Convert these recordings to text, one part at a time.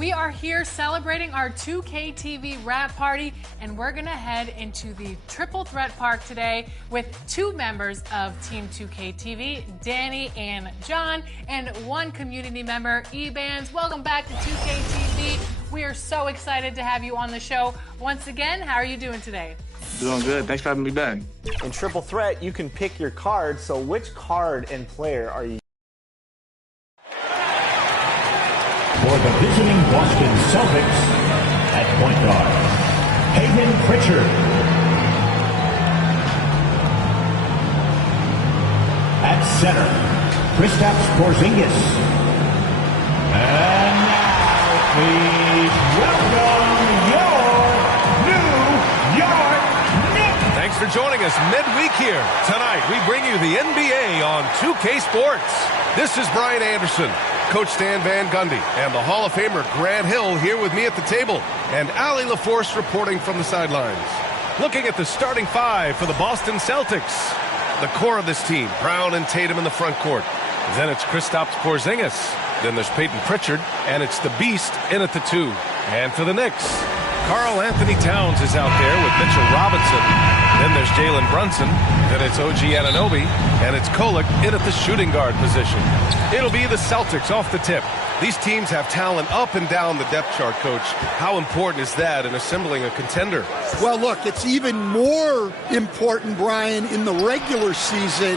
We are here celebrating our 2K TV wrap party, and we're going to head into the Triple Threat Park today with two members of Team 2K TV, Danny and John, and one community member, E-Bands. Welcome back to 2K TV. We are so excited to have you on the show once again. How are you doing today? Doing good. Thanks for having me back. In Triple Threat, you can pick your card. So which card and player are you? For the visiting Boston Celtics, at point guard, Hayden Pritchard. At center, Kristaps Porzingis. And now, please welcome your New York Knicks. Thanks for joining us midweek here. Tonight, we bring you the NBA on 2K Sports. This is Brian Anderson, Coach Stan Van Gundy, and the Hall of Famer Grant Hill here with me at the table, and Allie LaForce reporting from the sidelines. Looking at the starting five for the Boston Celtics. The core of this team, Brown and Tatum in the front court. Then it's Kristaps Porzingis. Then there's Peyton Pritchard, and it's the Beast in at the two. And for the Knicks, Karl Anthony Towns is out there with Mitchell Robinson. Then there's Jalen Brunson. Then it's OG Anunoby. And it's Kukulkan in at the shooting guard position. It'll be the Celtics off the tip. These teams have talent up and down the depth chart, Coach. How important is that in assembling a contender? Well, look, it's even more important, Brian, in the regular season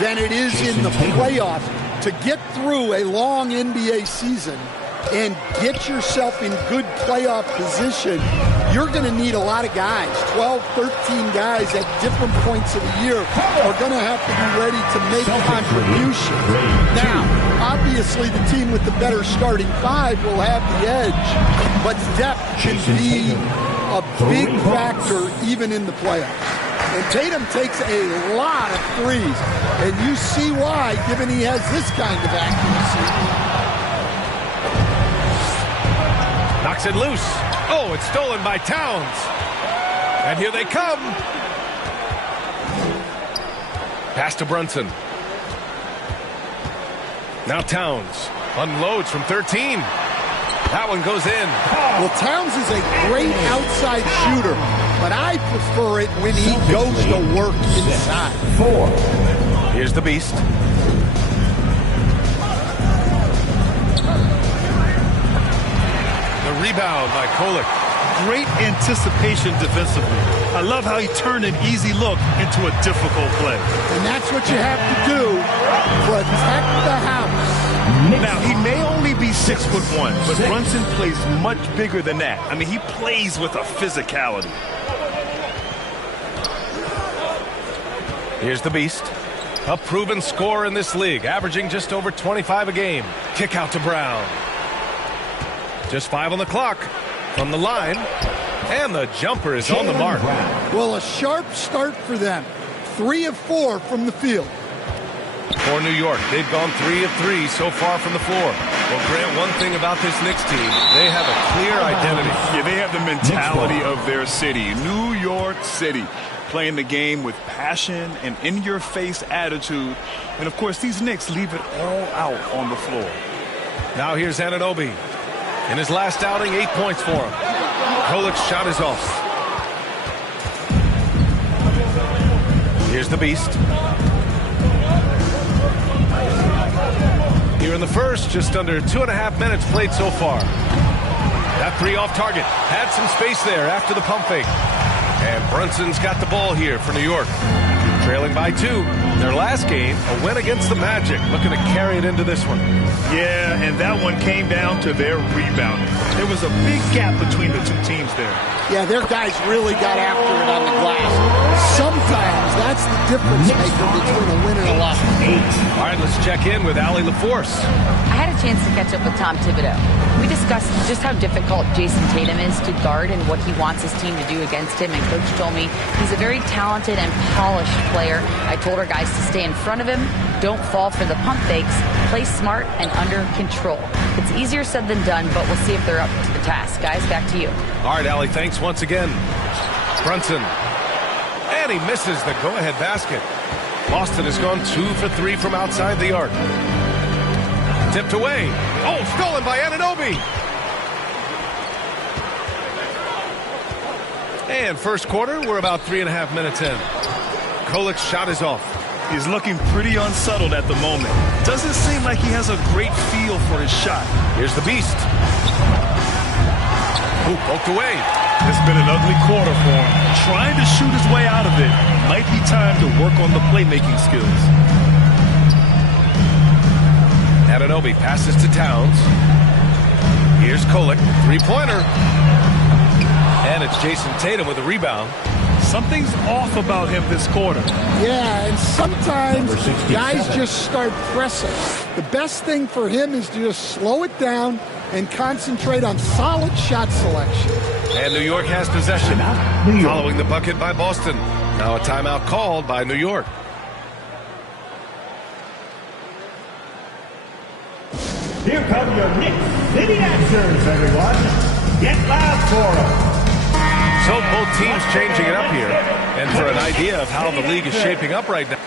than it is in the playoffs. To get through a long NBA season and get yourself in good playoff position, you're going to need a lot of guys. 12, 13 guys at different points of the year are going to have to be ready to make contributions. Now, obviously, the team with the better starting five will have the edge, but depth can be a big factor even in the playoffs. And Tatum takes a lot of threes, and you see why, given he has this kind of accuracy. Knocks it loose. Oh, it's stolen by Towns. And here they come. Pass to Brunson. Now Towns unloads from 13. That one goes in. Well, Towns is a great outside shooter, but I prefer it when he goes to work inside. 4. Here's the Beast. The rebound by Kukulkan. Great anticipation defensively. I love how he turned an easy look into a difficult play. And that's what you have to do. Protect the house. Now, he may only be 6'1", but Brunson plays much bigger than that. I mean, he plays with a physicality. Here's the Beast. A proven scorer in this league, averaging just over 25 a game. Kick out to Brown. Just 5 on the clock. From the line, and the jumper is on the mark. Well, a sharp start for them. 3 of 4 from the field. For New York, they've gone 3 of 3 so far from the floor. Well, Grant, one thing about this Knicks team, they have a clear identity. Yeah, they have the mentality of their city, New York City, playing the game with passion and in-your-face attitude. And, of course, these Knicks leave it all out on the floor. Now here's Anunoby. In his last outing, 8 points for him. Kukulkan's shot is off. Here's the Beast. Here in the first, just under 2.5 minutes played so far. That three off target. Had some space there after the pump fake. And Brunson's got the ball here for New York. Trailing by 2. Their last game, a win against the Magic. Looking to carry it into this one. Yeah, and that one came down to their rebounding. There was a big gap between the two teams there. Yeah, their guys really got after it on the glass. Sometimes that's the difference maker between a win and a loss. All right, let's check in with Allie LaForce. I had a chance to catch up with Tom Thibodeau. We discussed just how difficult Jason Tatum is to guard and what he wants his team to do against him. And Coach told me he's a very talented and polished player. I told our guys to stay in front of him, don't fall for the pump fakes, play smart and under control. It's easier said than done, but we'll see if they're up to the task. Guys, back to you. All right, Allie, thanks once again. Brunson. And he misses the go-ahead basket. Boston has gone 2 for 3 from outside the arc. Tipped away. Oh, stolen by Anunoby. And first quarter, we're about 3.5 minutes in. Kukulkan's shot is off. He's looking pretty unsettled at the moment. Doesn't seem like he has a great feel for his shot. Here's the Beast. Ooh, poked away. It's been an ugly quarter for him. Trying to shoot his way out of it. Might be time to work on the playmaking skills. Anunoby passes to Towns. Here's Kukulkan, three-pointer. And it's Jason Tatum with a rebound. Something's off about him this quarter. Yeah, and sometimes guys just start pressing. The best thing for him is to just slow it down and concentrate on solid shot selection. And New York has possession, following the bucket by Boston. Now a timeout called by New York. Here come your Knicks City Answers, everyone. Get loud for them. So both teams changing it up here. And for an idea of how the league is shaping up right now.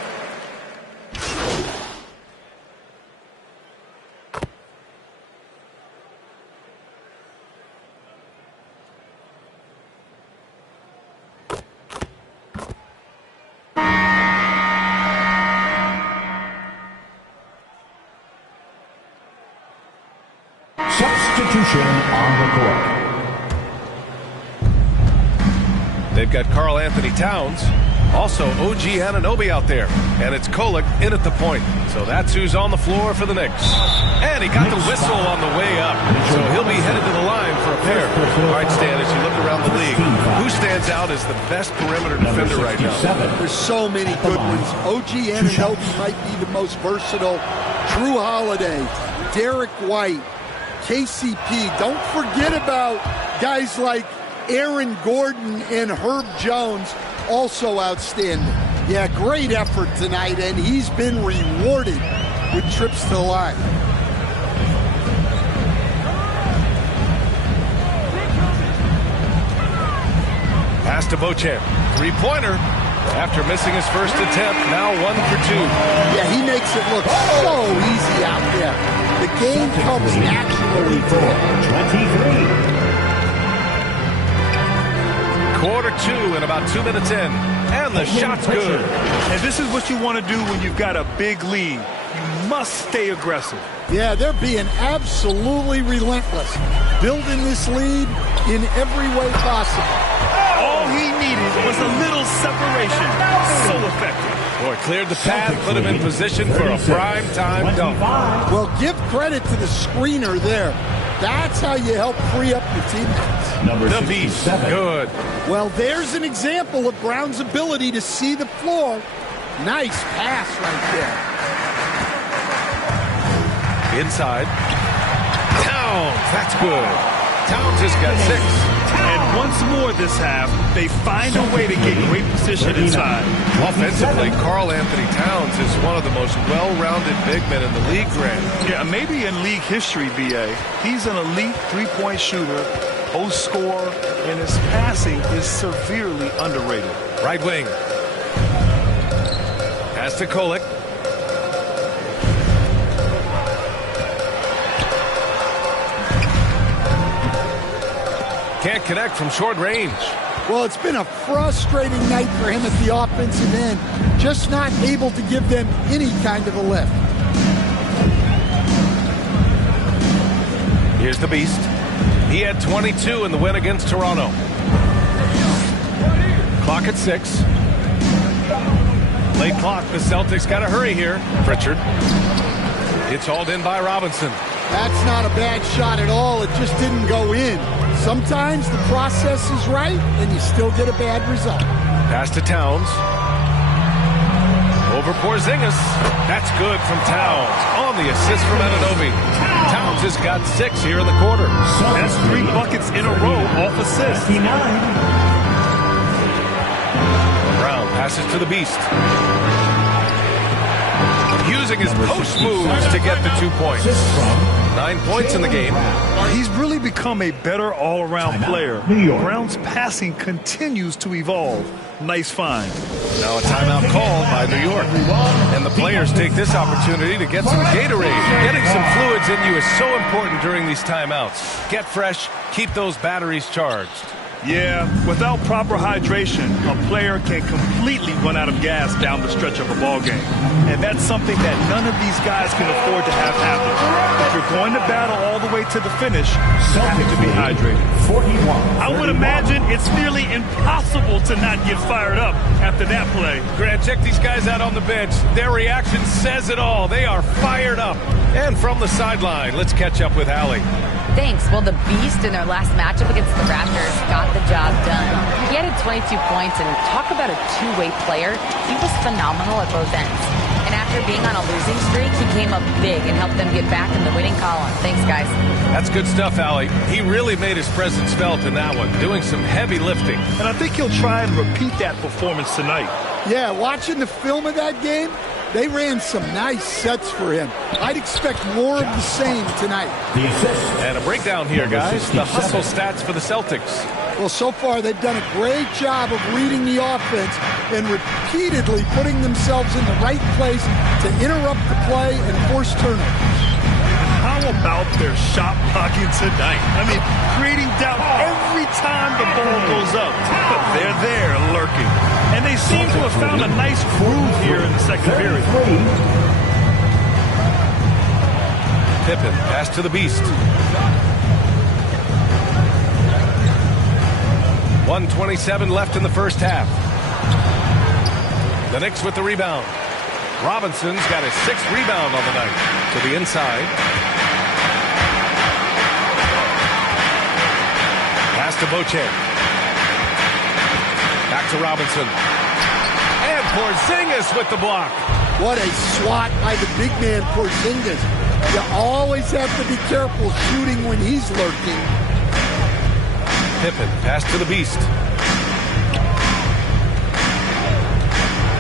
Substitution on the court. They've got Karl Anthony Towns, also OG Anunoby out there, and it's Kukulkan in at the point. So that's who's on the floor for the Knicks. And he got the whistle on the way up, so he'll be headed to the line for a pair. All right, Stan, as you look around the league, who stands out as the best perimeter defender right now? There's so many good ones. OG Anunoby might be the most versatile. Drew Holiday, Derek White, KCP. Don't forget about guys like Aaron Gordon and Herb Jones, also outstanding. Yeah, great effort tonight, and he's been rewarded with trips to the line. Pass to Beauchamp. Three-pointer. After missing his first attempt, now 1 for 2. Yeah, he makes it look so easy out there. The game comes naturally to him. 23. Quarter 2 and about 2 minutes in. And the shot's good. And this is what you want to do when you've got a big lead. You must stay aggressive. Yeah, they're being absolutely relentless. Building this lead in every way possible. All he needed was a little separation. So effective. Boy, cleared the path, put him in position for a prime-time dunk. Well, give credit to the screener there. That's how you help free up your teammates. The Beast, good. Well, there's an example of Brown's ability to see the floor. Nice pass right there. Inside. Towns, that's good. Towns has got 6. And once more this half, they find a way to get great position inside. Offensively, Karl Anthony Towns is one of the most well-rounded big men in the league, Grant. Yeah, maybe in league history, B.A. He's an elite three-point shooter, post scorer, and his passing is severely underrated. Right wing. Pass to Kukulkan. Can't connect from short range. Well, it's been a frustrating night for him at the offensive end. Just not able to give them any kind of a lift. Here's the Beast. He had 22 in the win against Toronto. Clock at 6. Late clock. The Celtics got to hurry here. Pritchard. It's hauled in by Robinson. That's not a bad shot at all. It just didn't go in. Sometimes the process is right, and you still get a bad result. Pass to Towns. Over Porzingis. That's good from Towns. On the assist from Anunoby. Towns has got 6 here in the quarter. That's 3 buckets in a row off assists. Brown passes to the Beast. Using his post moves to get the 2 points. 9 points in the game. He's really become a better all-around player. Brown's passing continues to evolve. Nice find. Now a timeout called by New York. And the players take this opportunity to get some Gatorade. Getting some fluids in you is so important during these timeouts. Get fresh, keep those batteries charged. Yeah, without proper hydration, a player can completely run out of gas down the stretch of a ball game. And that's something that none of these guys can afford to have happen. If you're going to battle all the way to the finish, you have to be hydrated. 41. I would imagine it's nearly impossible to not get fired up after that play. Grant, check these guys out on the bench. Their reaction says it all. They are fired up. And from the sideline, let's catch up with Allie. Thanks. Well, the Beast in their last matchup against the Raptors got the job done. He added 22 points, and talk about a two-way player. He was phenomenal at both ends. And after being on a losing streak, he came up big and helped them get back in the winning column. Thanks, guys. That's good stuff, Allie. He really made his presence felt in that one, doing some heavy lifting. And I think he'll try and repeat that performance tonight. Yeah, watching the film of that game, they ran some nice sets for him. I'd expect more of the same tonight. The assist. And a breakdown here, guys. The hustle stats for the Celtics. Well, so far they've done a great job of reading the offense and repeatedly putting themselves in the right place to interrupt the play and force turnovers. How about their shot blocking tonight? I mean, creating doubt every time the ball goes up. But they're there lurking. And they seem to have found a nice groove here in the second period. Pippen, pass to the Beast. 1:27 left in the first half. The Knicks with the rebound. Robinson's got his 6th rebound on the night. To the inside. Pass to Boche. Back to Robinson. And Porzingis with the block. What a swat by the big man Porzingis. You always have to be careful shooting when he's lurking. Pippen, pass to the Beast.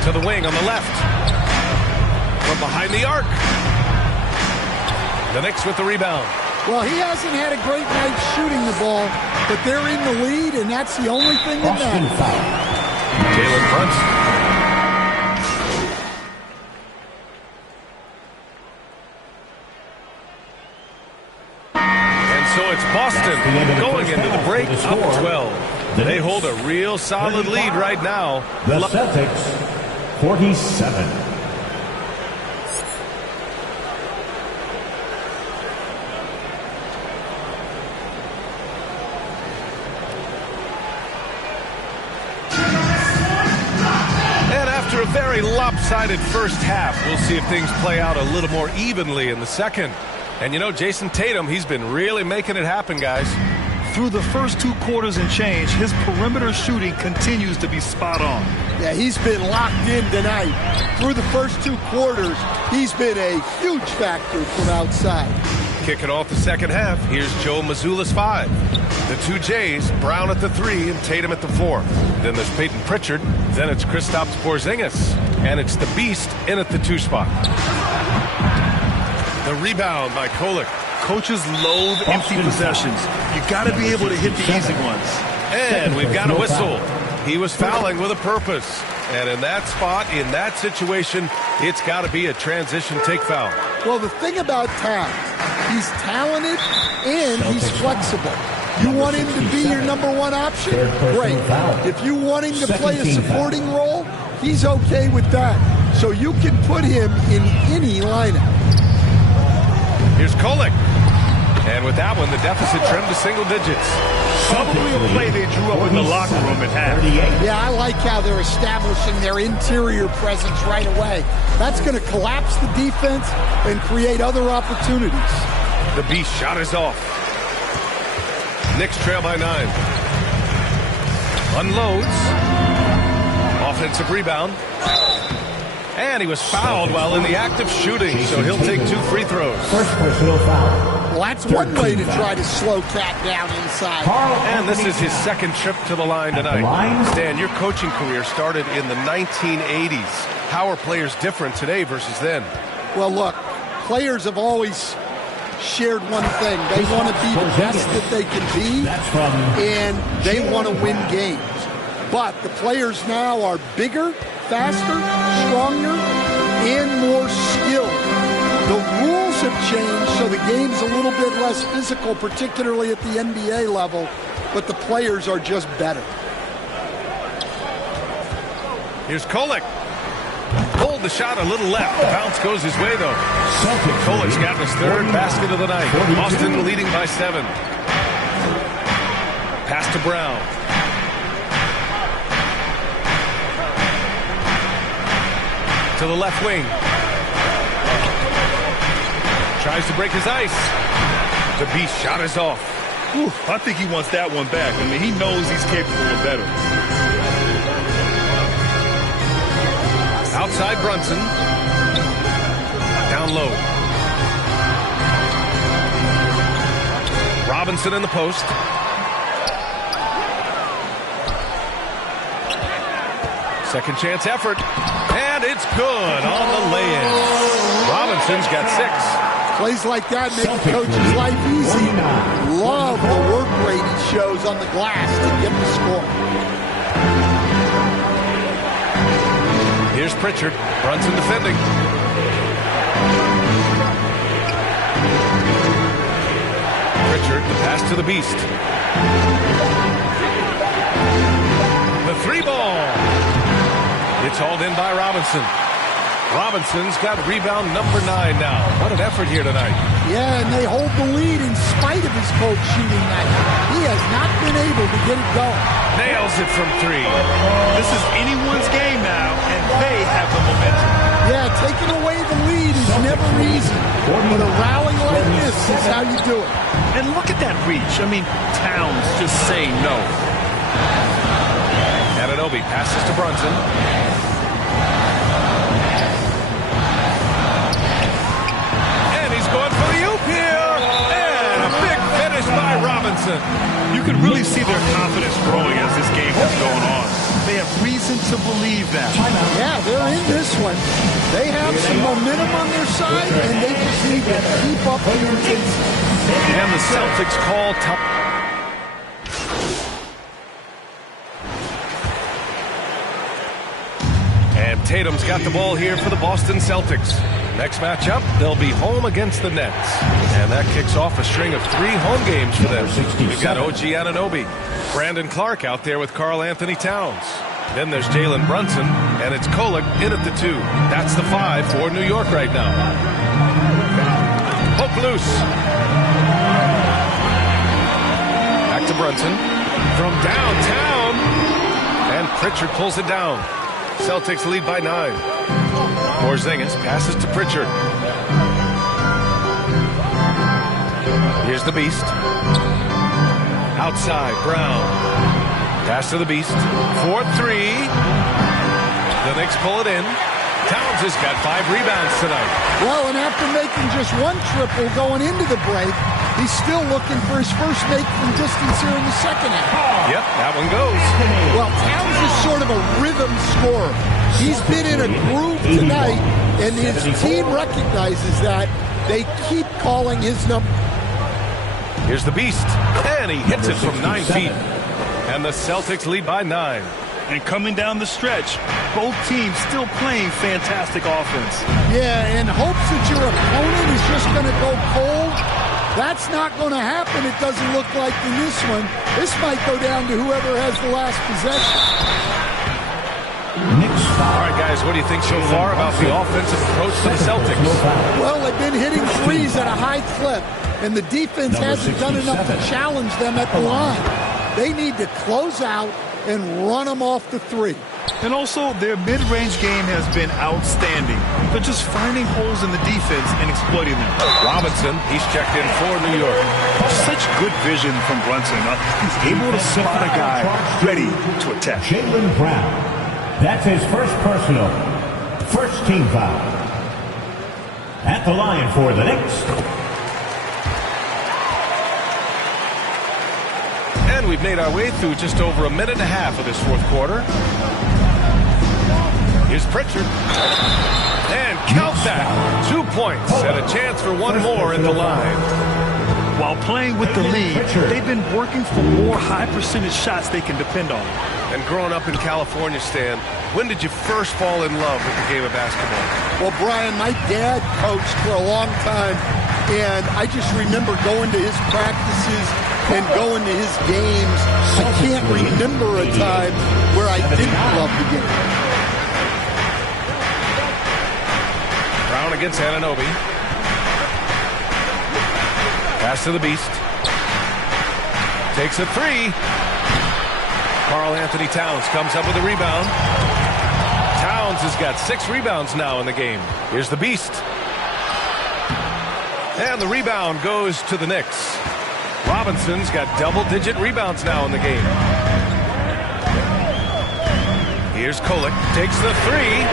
To the wing on the left. From behind the arc. The Knicks with the rebound. Well, he hasn't had a great night shooting the ball, but they're in the lead, and that's the only thing that matters. Jalen Brunson. And so it's Boston going into the break up 12. They hold a real solid lead right now. The Celtics, 47. After a very lopsided first half, we'll see if things play out a little more evenly in the second. And you know, Jason Tatum, he's been really making it happen, guys. Through the first 2 quarters and change, his perimeter shooting continues to be spot on. Yeah, he's been locked in tonight. Through the first 2 quarters, he's been a huge factor from outside. Kicking off the second half, here's Joe Mazzulla's 5. The 2 Jays, Brown at the 3 and Tatum at the 4. Then there's Peyton Pritchard. Then it's Kristaps Porzingis. And it's the Beast in at the 2 spot. The rebound by Kukulkan. Coaches loathe empty possessions. You got to be able to hit the easy ones. And we've got a whistle. He was fouling with a purpose. And in that spot, in that situation, it's got to be a transition take foul. Well, the thing about Towns, he's talented and he's flexible. You want him to be your number 1 option? Great. If you want him to play a supporting role, he's okay with that. So you can put him in any lineup. Here's Kukulkan. And with that one, the deficit trimmed to single digits. Probably a play they drew up in the locker room at half. Yeah, I like how they're establishing their interior presence right away. That's going to collapse the defense and create other opportunities. The Beast shot is off. Knicks trail by 9. Unloads. Offensive rebound. And he was fouled while in the act of shooting, so he'll take 2 free throws. First personal foul. Well, that's one way to try to slow Cat down inside. And this is his 2nd trip to the line tonight. Stan, your coaching career started in the 1980s. How are players different today versus then? Well, look, players have always shared one thing. They want to be the best that they can be, and they want to win games. But the players now are bigger, faster, stronger, and more skilled. The rules have changed, so the game's a little bit less physical, particularly at the NBA level. but the players are just better. Here's Kukulkan. Pulled the shot a little left. The bounce goes his way, though. Kukulkan's got his third basket of the night. Boston leading by 7. Pass to Brown. To the left wing. Tries to break his ice. The beast shot is off. Whew, I think he wants that one back. I mean, he knows he's capable of better. Outside Brunson. Down low. Robinson in the post. Second chance effort. And it's good on the lay-in. Robinson's got 6. Plays like that make the coach's life easy. Love the work rate he shows on the glass to get the score. Here's Pritchard. Brunson defending. Pritchard, the pass to the beast. The 3-ball. It's hauled in by Robinson. Robinson's got rebound number 9 now. What an effort here tonight. Yeah, and they hold the lead in spite of his coach shooting that. He has not been able to get it going. Nails it from 3. This is anyone's game now, and they have the momentum. Yeah, taking away the lead is never easy. But a rally like this is how you do it. And look at that reach. I mean, Towns just saying no. Anunoby passes to Brunson. And he's going for the oop here. And a big finish by Robinson. You can really see their confidence growing as this game is going on. They have reason to believe that. Yeah, they're in this one. They have some momentum on their side, and they just need to keep up the intensity. And the Celtics call top. And Tatum's got the ball here for the Boston Celtics. Next matchup, they'll be home against the Nets. And that kicks off a string of 3 home games for them. We've got OG Anunoby, Brandon Clark out there with Karl Anthony Towns. Then there's Jalen Brunson, and it's Kukulkan in at the 2. That's the 5 for New York right now. Poke loose. Back to Brunson. From downtown. And Pritchard pulls it down. Celtics lead by 9. Porzingis passes to Pritchard. Here's the beast. Outside, Brown. Pass to the beast. 4-3. The Knicks pull it in. Towns has got 5 rebounds tonight. Well, and after making just 1 triple going into the break, he's still looking for his first make from distance here in the second half. Yep, that one goes. Well, Towns is sort of a rhythm scorer. He's been in a groove tonight, and his team recognizes that. They keep calling his number. Here's the beast, and he hits it from 9 feet. And the Celtics lead by 9. And coming down the stretch, both teams still playing fantastic offense. Yeah, and hopes that your opponent is just going to go cold. That's not going to happen, it doesn't look like in this one. This might go down to whoever has the last possession. All right, guys, what do you think so far about the offensive approach to the Celtics? Well, they've been hitting threes at a high clip, and the defense hasn't done enough to challenge them at the line. They need to close out and run them off the 3. And also, their mid-range game has been outstanding. They're just finding holes in the defense and exploiting them. Robinson, he's checked in for New York. Such good vision from Brunson. He's able to spot a guy ready to attack. Jalen Brown. That's his first personal. First team foul. At the line for the Knicks. And we've made our way through just over a minute and a half of this 4th quarter. Here's Pritchard. And count that. 2 points and a chance for 1 more in the line. While playing with the lead, they've been working for more high-percentage shots they can depend on. And growing up in California, Stan, when did you first fall in love with the game of basketball? Well, Brian, my dad coached for a long time, and I just remember going to his practices, and going to his games, I can't remember a time where I didn't love the game. Brown against Anunoby. Pass to the Beast. Takes a three. Karl Anthony Towns comes up with a rebound. Towns has got 6 rebounds now in the game. Here's the Beast. And the rebound goes to the Knicks. Robinson's got double-digit rebounds now in the game. Here's Kukulkan. Takes the three.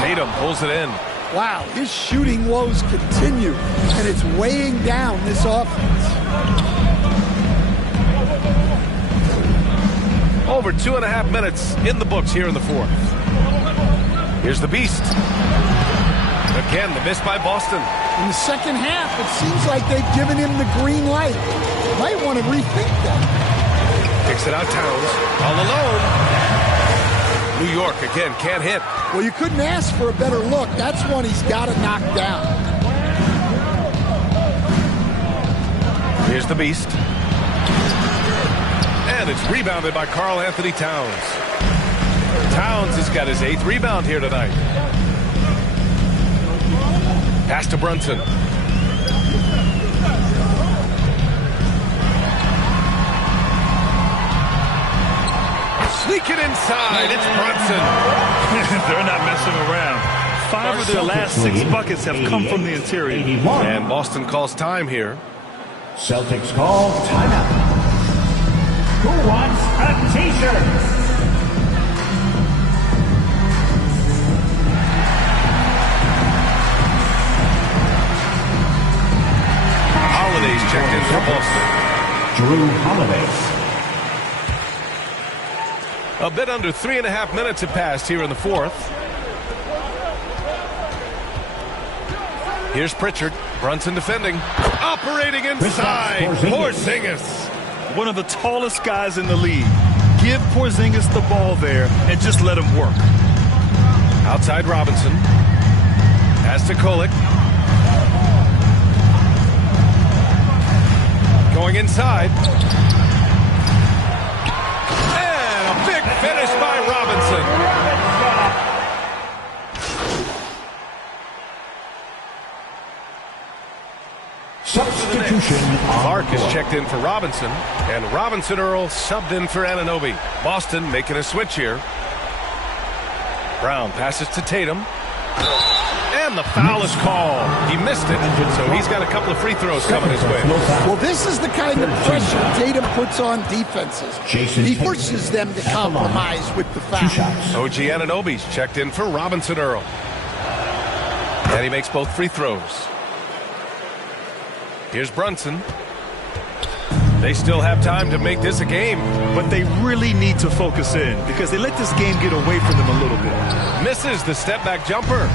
Tatum pulls it in. Wow, his shooting woes continue, and it's weighing down this offense. Over 2.5 minutes in the books here in the fourth. Here's the Beast. Again, the miss by Boston. In the second half, it seems like they've given him the green light. Might want to rethink that. Kicks it out Towns. All alone. New York, again, can't hit. Well, you couldn't ask for a better look. That's one he's got to knock down. Here's the Beast. And it's rebounded by Karl Anthony Towns. Towns has got his 8th rebound here tonight. Pass to Brunson. Sneak it inside. It's Brunson. They're not messing around. 5 of their last 6 buckets have come from the interior. And Boston calls time here. Celtics call timeout. Who wants a t-shirt? Holiday's checked in for Boston. Drew Holiday. A bit under 3.5 minutes have passed here in the fourth. Here's Pritchard. Brunson defending. Operating inside. Porzingis. One of the tallest guys in the league. Give Porzingis the ball there and just let him work. Outside Robinson. Pass to Kukulkan. Going inside. And a big finish by Robinson. Substitution. Clark is checked in for Robinson. And Robinson Earl subbed in for Anunoby. Boston making a switch here. Brown passes to Tatum. And the foul is called. He missed it, so he's got a couple of free throws coming his way. Well, this is the kind of pressure Tatum puts on defenses. He forces them to compromise with the foul. OG Anunoby's checked in for Robinson Earl. And he makes both free throws. Here's Brunson. They still have time to make this a game. But they really need to focus in because they let this game get away from them a little bit. Misses the step-back jumper.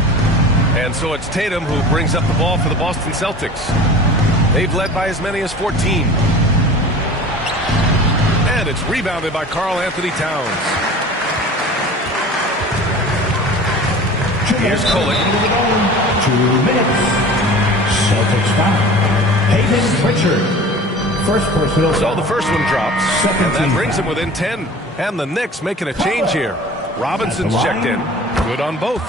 And so it's Tatum who brings up the ball for the Boston Celtics. They've led by as many as 14. And it's rebounded by Karl Anthony Towns. Here's Kukulkan. 2 minutes. Celtics foul. Hayden Pritchard. First personal. So the first one drops. And that brings him foul. within 10. And the Knicks making a change here. Robinson's checked in. Good on both.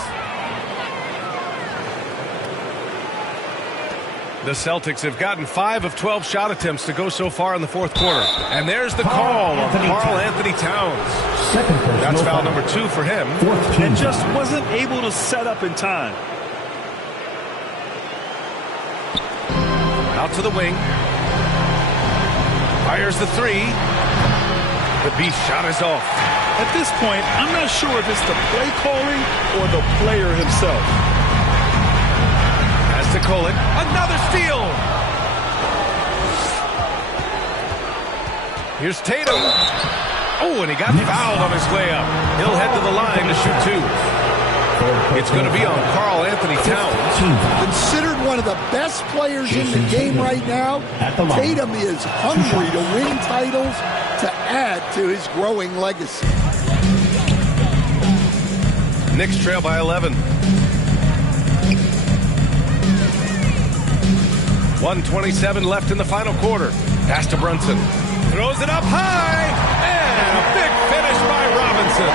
The Celtics have gotten 5 of 12 shot attempts to go so far in the fourth quarter. And there's the call on Karl Anthony Towns. That's foul number 2 for him. And just wasn't able to set up in time. Out to the wing. Fires the 3. The Beast shot is off. At this point, I'm not sure if it's the play calling or the player himself. To Kukulkan. Another steal. Here's Tatum. Oh, and he got fouled on his way up. He'll head to the line to shoot 2. It's going to be on Karl Anthony Towns. Considered one of the best players in the game right now, Tatum is hungry to win titles to add to his growing legacy. Knicks trail by 11. 1:27 left in the final quarter. Pass to Brunson. Throws it up high. And a big finish by Robinson.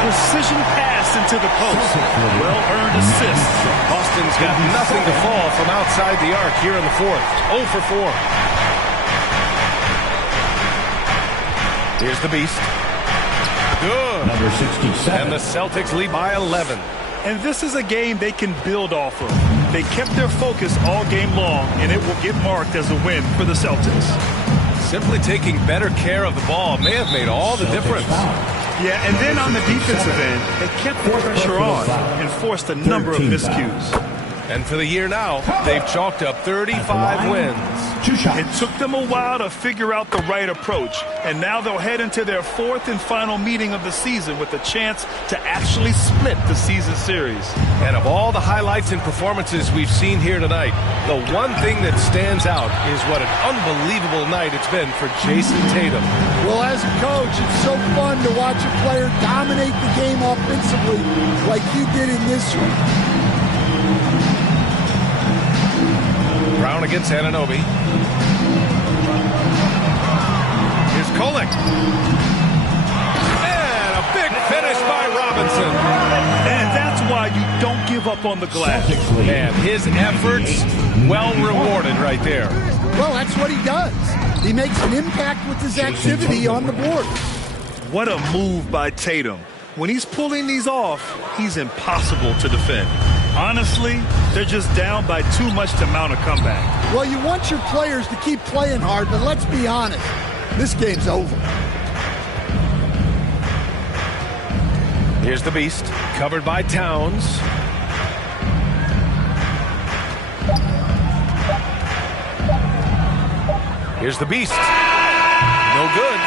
Precision pass into the post. Well-earned assist. Boston's got nothing to fall from outside the arc here in the fourth. 0 for 4. Here's the Beast. Good. Number 67. And the Celtics lead by 11. And this is a game they can build off of. They kept their focus all game long, and it will get marked as a win for the Celtics. Simply taking better care of the ball may have made all the difference. Yeah, and then on the defensive end, they kept the pressure on and forced a number of miscues. And for the year now, they've chalked up 35 wins. It took them a while to figure out the right approach, and now they'll head into their fourth and final meeting of the season with a chance to actually split the season series. And of all the highlights and performances we've seen here tonight, the one thing that stands out is what an unbelievable night it's been for Jason Tatum. Well, as a coach, it's so fun to watch a player dominate the game offensively like he did in this one. Brown against Anunoby. Here's Kolek. And a big finish by Robinson. And that's why you don't give up on the glass. And his efforts well rewarded right there. Well, that's what he does. He makes an impact with his activity on the board. What a move by Tatum. When he's pulling these off, he's impossible to defend. Honestly, they're just down by too much to mount a comeback. Well, you want your players to keep playing hard, but let's be honest, this game's over. Here's the Beast, covered by Towns. Here's the Beast. No good.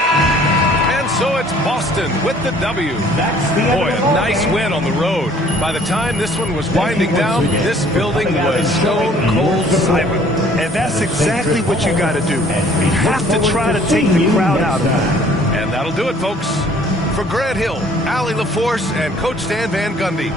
And so it's Boston with the W. Boy, a nice win on the road. By the time this one was winding down, this building was stone cold silent. And that's exactly what you got to do. You have to try to take the crowd out of it. And that'll do it, folks. For Grant Hill, Allie LaForce, and Coach Stan Van Gundy.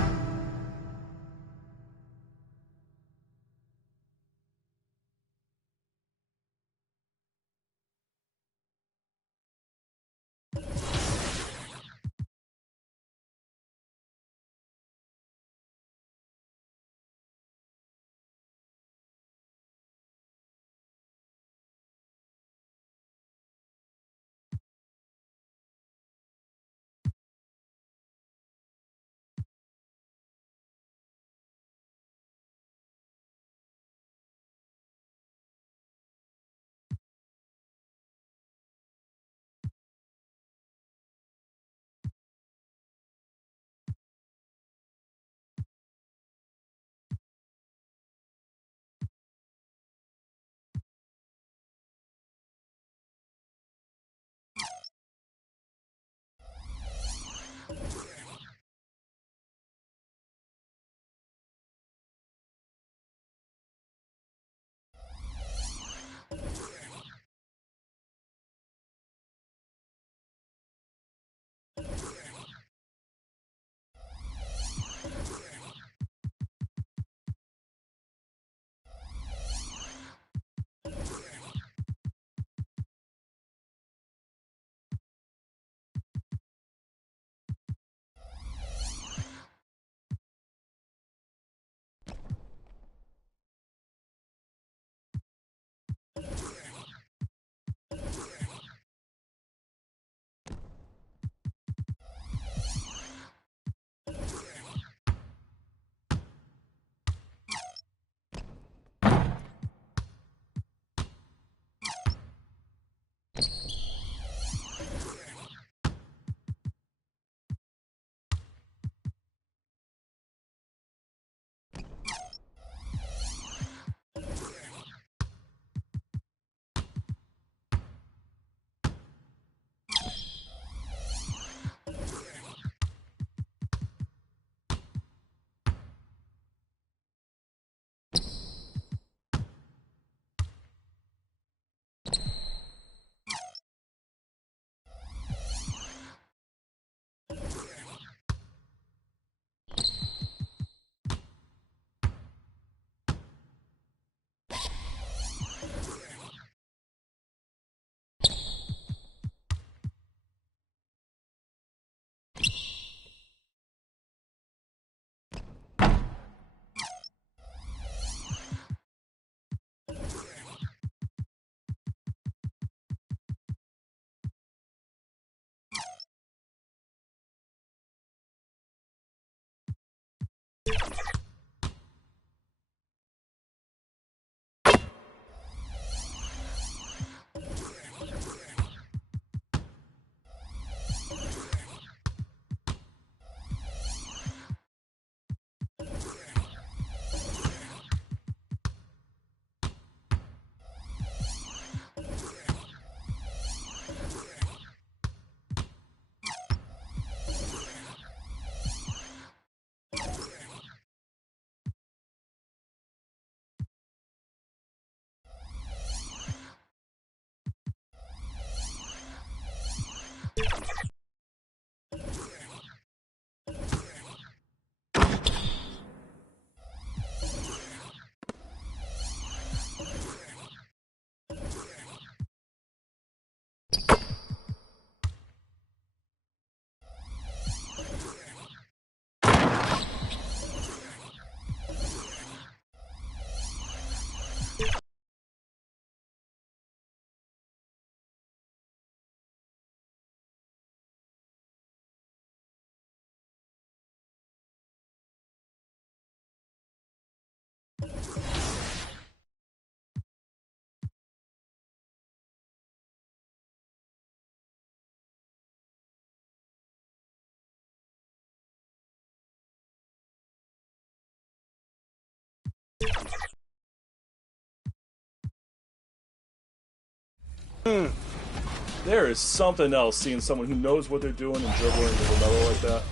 There is something else seeing someone who knows what they're doing and dribbling with another like that.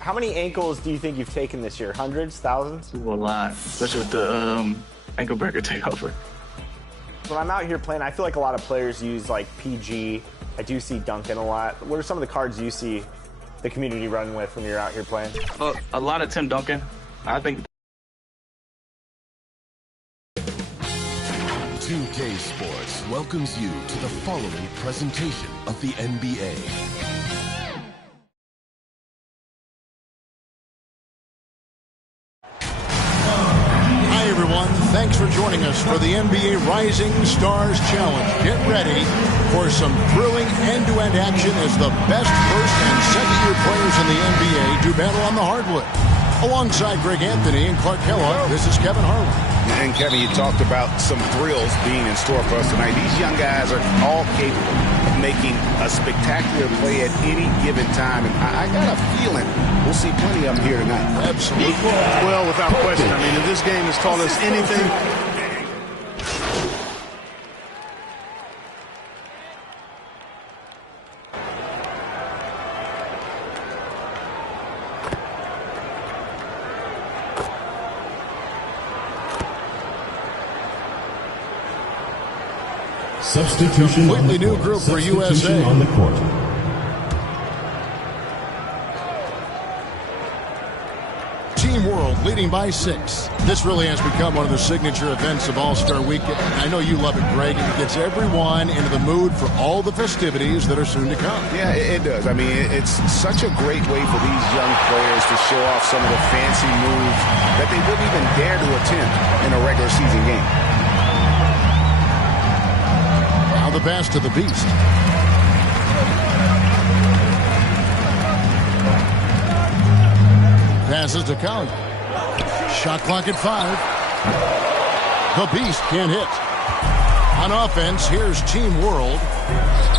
How many ankles do you think you've taken this year? Hundreds? Thousands? A lot, especially with the ankle breaker takeover. When I'm out here playing, I feel like a lot of players use like PG. I do see Duncan a lot. What are some of the cards you see the community run with when you're out here playing? A lot of Tim Duncan. I think 2K Sports welcomes you to the following presentation of the NBA. Hi everyone, thanks for joining us for the NBA Rising Stars Challenge. Get ready for some thrilling end-to-end action as the best first and second-year players in the NBA do battle on the hardwood. Alongside Greg Anthony and Clark Kellogg, this is Kevin Harlan. And Kevin, you talked about some thrills being in store for us tonight. These young guys are all capable of making a spectacular play at any given time. And I got a feeling we'll see plenty of them here tonight. Absolutely. Well, without question. I mean, if this game has taught us anything, Substitution completely new group for USA. On the court. Team World leading by 6. This really has become one of the signature events of All-Star Weekend. I know you love it, Greg, and it gets everyone into the mood for all the festivities that are soon to come. Yeah, it does. I mean, it's such a great way for these young players to show off some of the fancy moves that they wouldn't even dare to attempt in a regular season game. Now the pass to the Beast. Passes to Collier. Shot clock at 5. The Beast can't hit. On offense, here's Team World.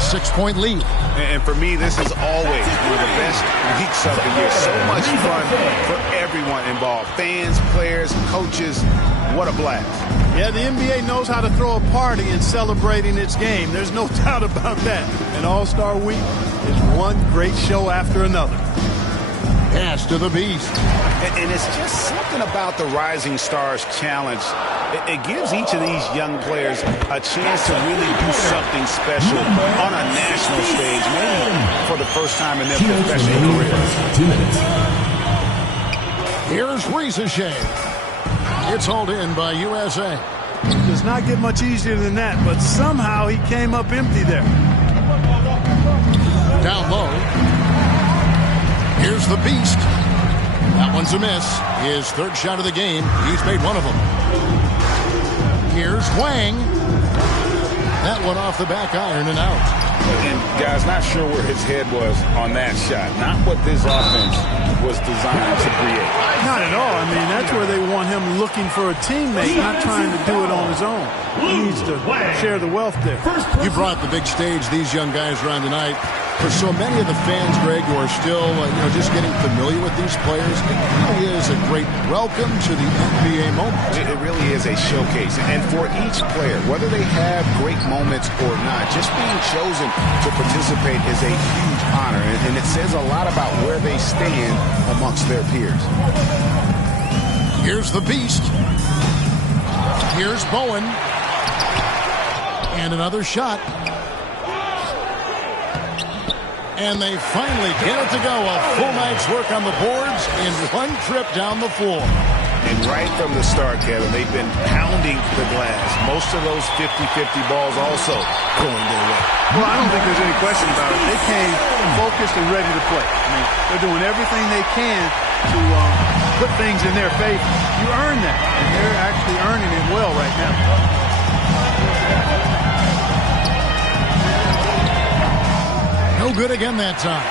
6-point lead. And for me, this is always one of the best weeks of the year. So much fun for everyone involved. Fans, players, coaches. What a blast. yeah, the NBA knows how to throw a party in celebrating its game. There's no doubt about that. And All-Star Week is one great show after another. Pass to the Beast. And it's just something about the Rising Stars Challenge. It gives each of these young players a chance to really do something special on a national stage, maybe for the first time in their professional careers. 2 minutes. Here's Rizachet. It's hauled in by USA. It does not get much easier than that, but somehow he came up empty there. Down low. Here's the Beast. That one's a miss. His third shot of the game. He's made one of them. Here's Wang. That one off the back iron and out. And guys, not sure where his head was on that shot. Not what this offense was designed to create. Not at all. I mean, that's where they want him looking for a teammate, not trying to do it on his own. He needs to share the wealth there. You brought the big stage these young guys are on tonight. For so many of the fans, Greg, who are still just getting familiar with these players, it really is a great welcome to the NBA moment. It really is a showcase. And for each player, whether they have great moments or not, just being chosen to participate is a huge honor. And it says a lot about where they stand amongst their peers. Here's the Beast. Here's Bowen. And another shot. And they finally get it to go. A full night's work on the boards in one trip down the floor. And right from the start, Kevin, they've been pounding the glass. Most of those 50-50 balls also going their way. Well, I don't think there's any question about it. They came focused and ready to play. I mean, they're doing everything they can to put things in their favor. You earn that, and they're actually earning it well right now. No good again that time.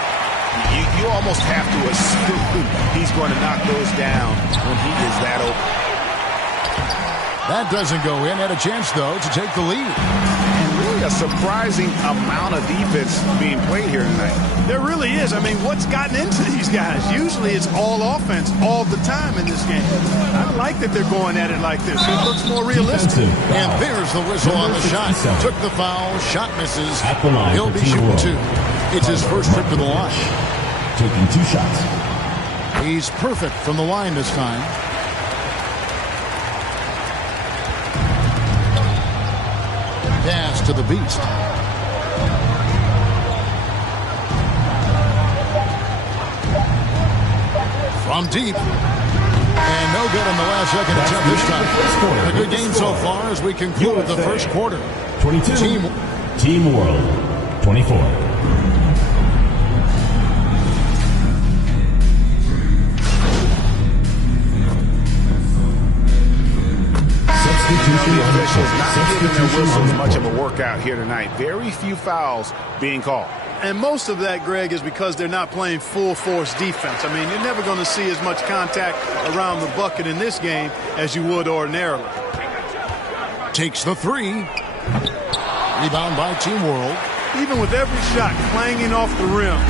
You almost have to assume he's going to knock those down when he is that open. That doesn't go in. Had a chance, though, to take the lead. And really really a surprising amount of defense being played here tonight. There really is. I mean, what's gotten into these guys? Usually it's all offense all the time in this game. I like that they're going at it like this. It looks more realistic. And there's the whistle on the shot. Took the foul. Shot misses. He'll be shooting 2. It's his first trip to the line. Taking 2 shots. He's perfect from the line this time. Pass to the Beast. From deep. And no good on the last second attempt this time. A good game so far as we conclude the first quarter. 22. Team World 24. The officials not giving their whistles much of a workout here tonight. Very few fouls being called. And most of that, Greg, is because they're not playing full force defense. I mean, you're never going to see as much contact around the bucket in this game as you would ordinarily. Takes the 3. Rebound by Team World. Even with every shot clanging off the rim,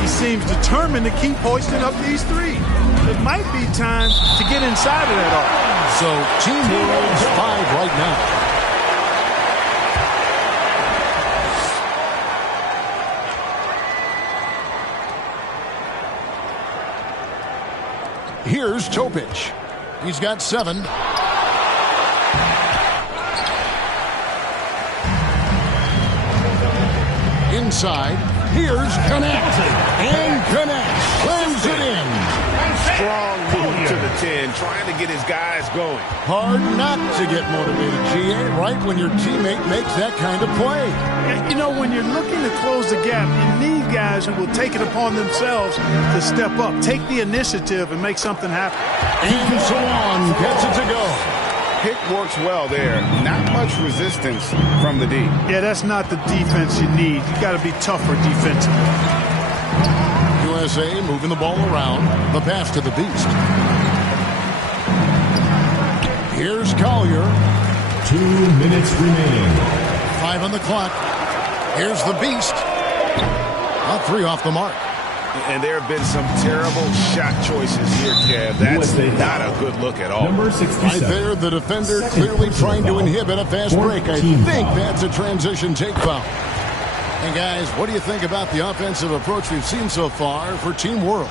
he seems determined to keep hoisting up these 3. It might be time to get inside of that arc. So Team World's 5 right now. Here's Topic. He's got 7. Inside. Here's Connect. And Connect slams it in. Strong move to the 10, trying to get his guys going. Hard not to get motivated, GA, right when your teammate makes that kind of play. You know, when you're looking to close the gap, you need guys who will take it upon themselves to step up, take the initiative, and make something happen. And so on, gets it to go. Pick works well there. Not much resistance from the D. Yeah, that's not the defense you need. You got to be tougher defensively. USA moving the ball around. The pass to the Beast. Here's Collier. 2 minutes remaining. 5 on the clock. Here's the Beast. A 3 off the mark. And there have been some terrible shot choices here, Kev. That's not a good look at all. Number 67. Right there, the defender clearly trying to inhibit a fast break. I think that's a transition take foul. And guys, what do you think about the offensive approach we've seen so far for Team World?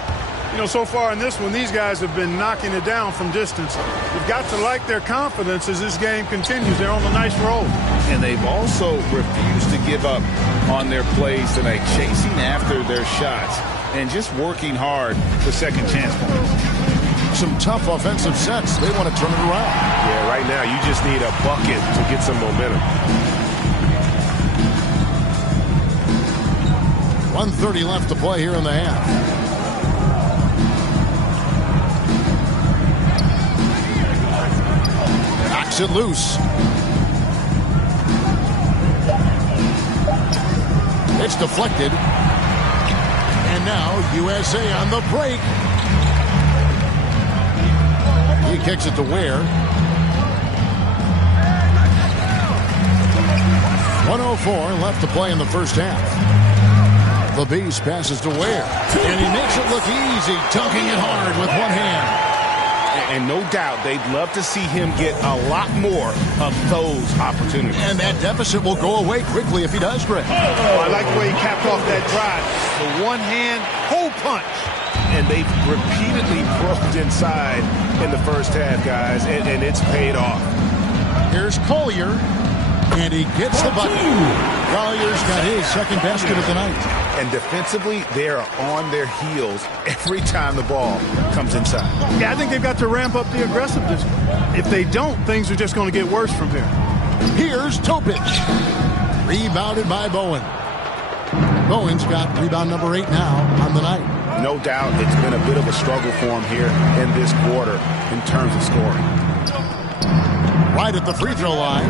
You know, so far in this one, these guys have been knocking it down from distance. You've got to like their confidence as this game continues. They're on a nice roll. And they've also refused to give up on their plays tonight, chasing after their shots and just working hard for second chance points. Some tough offensive sets. They want to turn it around. Yeah, right now you just need a bucket to get some momentum. 1:30 left to play here in the half. Knocks it loose. It's deflected. And now USA on the break. He kicks it to Ware. 1:04 left to play in the first half. The Beast passes to Ware. And he makes it look easy, dunking it hard with one hand. And no doubt they'd love to see him get a lot more of those opportunities. And that deficit will go away quickly if he does, Greg. Oh, I like the way he capped off that drive. The one-hand hole punch. And they've repeatedly broke inside in the first half, guys, and it's paid off. Here's Collier, and he gets the bucket. Collier's got his second basket of the night. And defensively, they are on their heels every time the ball comes inside. Yeah, I think they've got to ramp up the aggressiveness. If they don't, things are just going to get worse from here. Here's Topic. Rebounded by Bowen. Bowen's got rebound number 8 now on the night. No doubt it's been a bit of a struggle for him here in this quarter in terms of scoring. Right at the free throw line.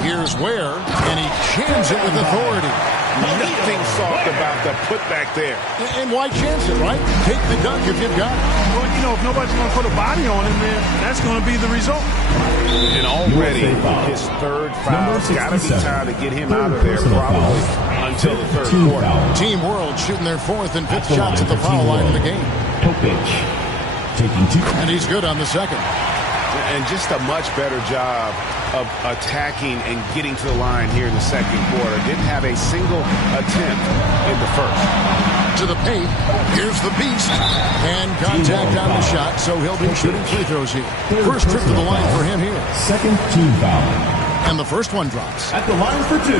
Here's Ware, and he jams it with authority. Nothing soft about the putback there. And why chance it, right? Take the dunk if you've got it. Well, you know, if nobody's going to put a body on him, then that's going to be the result. And already his third foul. It's got to be time to get him out of there probably until the third quarter. Team World shooting their fourth and fifth shots at the foul line in the game. Taking 2. And he's good on the second. And just a much better job of attacking and getting to the line here in the second quarter. Didn't have a single attempt in the first. To the paint. Here's the beast. And contact on the shot, so he'll be shooting free throws here. First trip to the line for him here. Second team foul. And the first one drops. At the line for 2.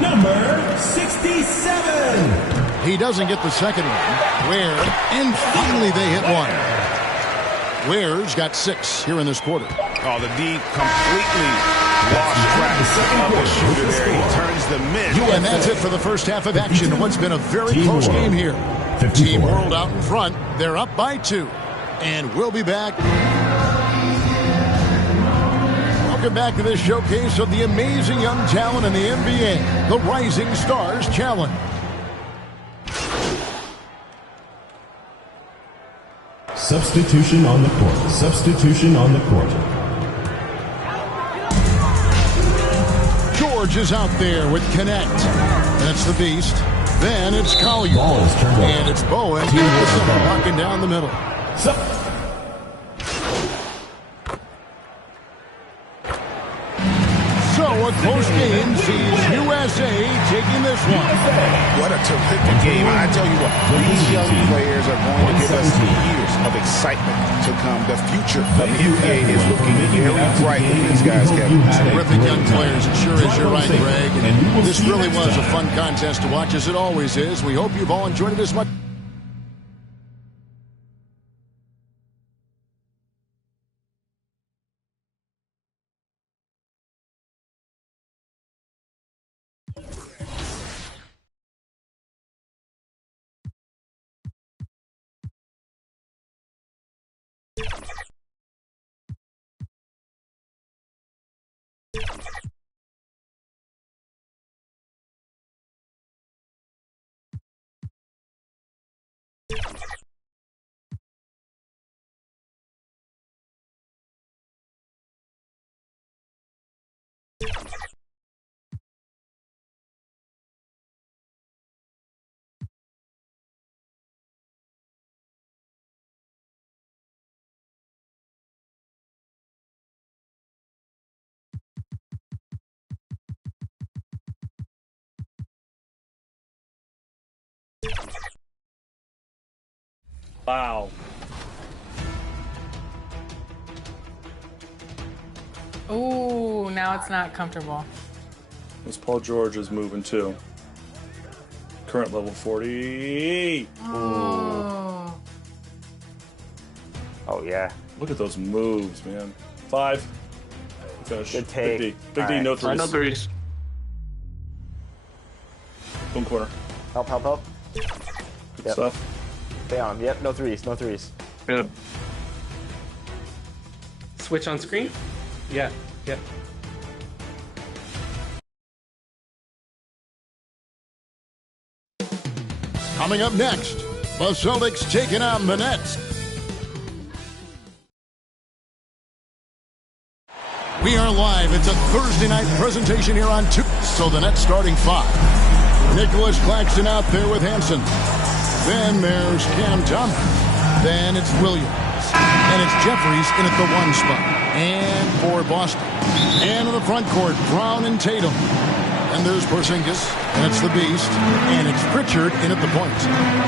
Number 67. He doesn't get the second one. Ware. And finally they hit one. Ware's got 6 here in this quarter. Oh, the D completely lost track of the shooter there. He turns the miss. And that's it for the first half of action in what's been a very close game here. 54. Team World out in front. They're up by 2. And we'll be back. Welcome back to this showcase of the amazing young talent in the NBA, the Rising Stars Challenge. Substitution on the court. Substitution on the court. George is out there with Connect. That's the beast. Then it's Collier. Ball is turned over. And it's Bowen. Walking down the middle. So a close game sees USA taking this one. What a terrific game. I tell you what, these young players are going to give us years of excitement to come. The future of the NBA is looking very bright with these guys, Kevin. Terrific young players. It sure is. You're right, Greg. And this really was a fun contest to watch, as it always is. We hope you've all enjoyed it as much. Wow. Ooh, now it's not comfortable. This Paul George is moving too. Current level 40. Oh. Oh, yeah. Look at those moves, man. 5. Finish. Good take. Big D. Big D, right. no threes. No threes. Boom corner. Help, help, help. Good stuff. Stay on. Yep, no threes, no threes. Yep. Switch on screen? Yeah, yeah. Coming up next, the Celtics taking on the Nets. We are live. It's a Thursday night presentation here on 2. So the Nets starting 5. Nicholas Claxton out there with Hansen. Then there's Cam Thomas. Then it's Williams. And it's Jeffries in at the 1 spot. And for Boston. And in the front court, Brown and Tatum. And there's Porzingis, and it's the Beast, and it's Pritchard in at the point.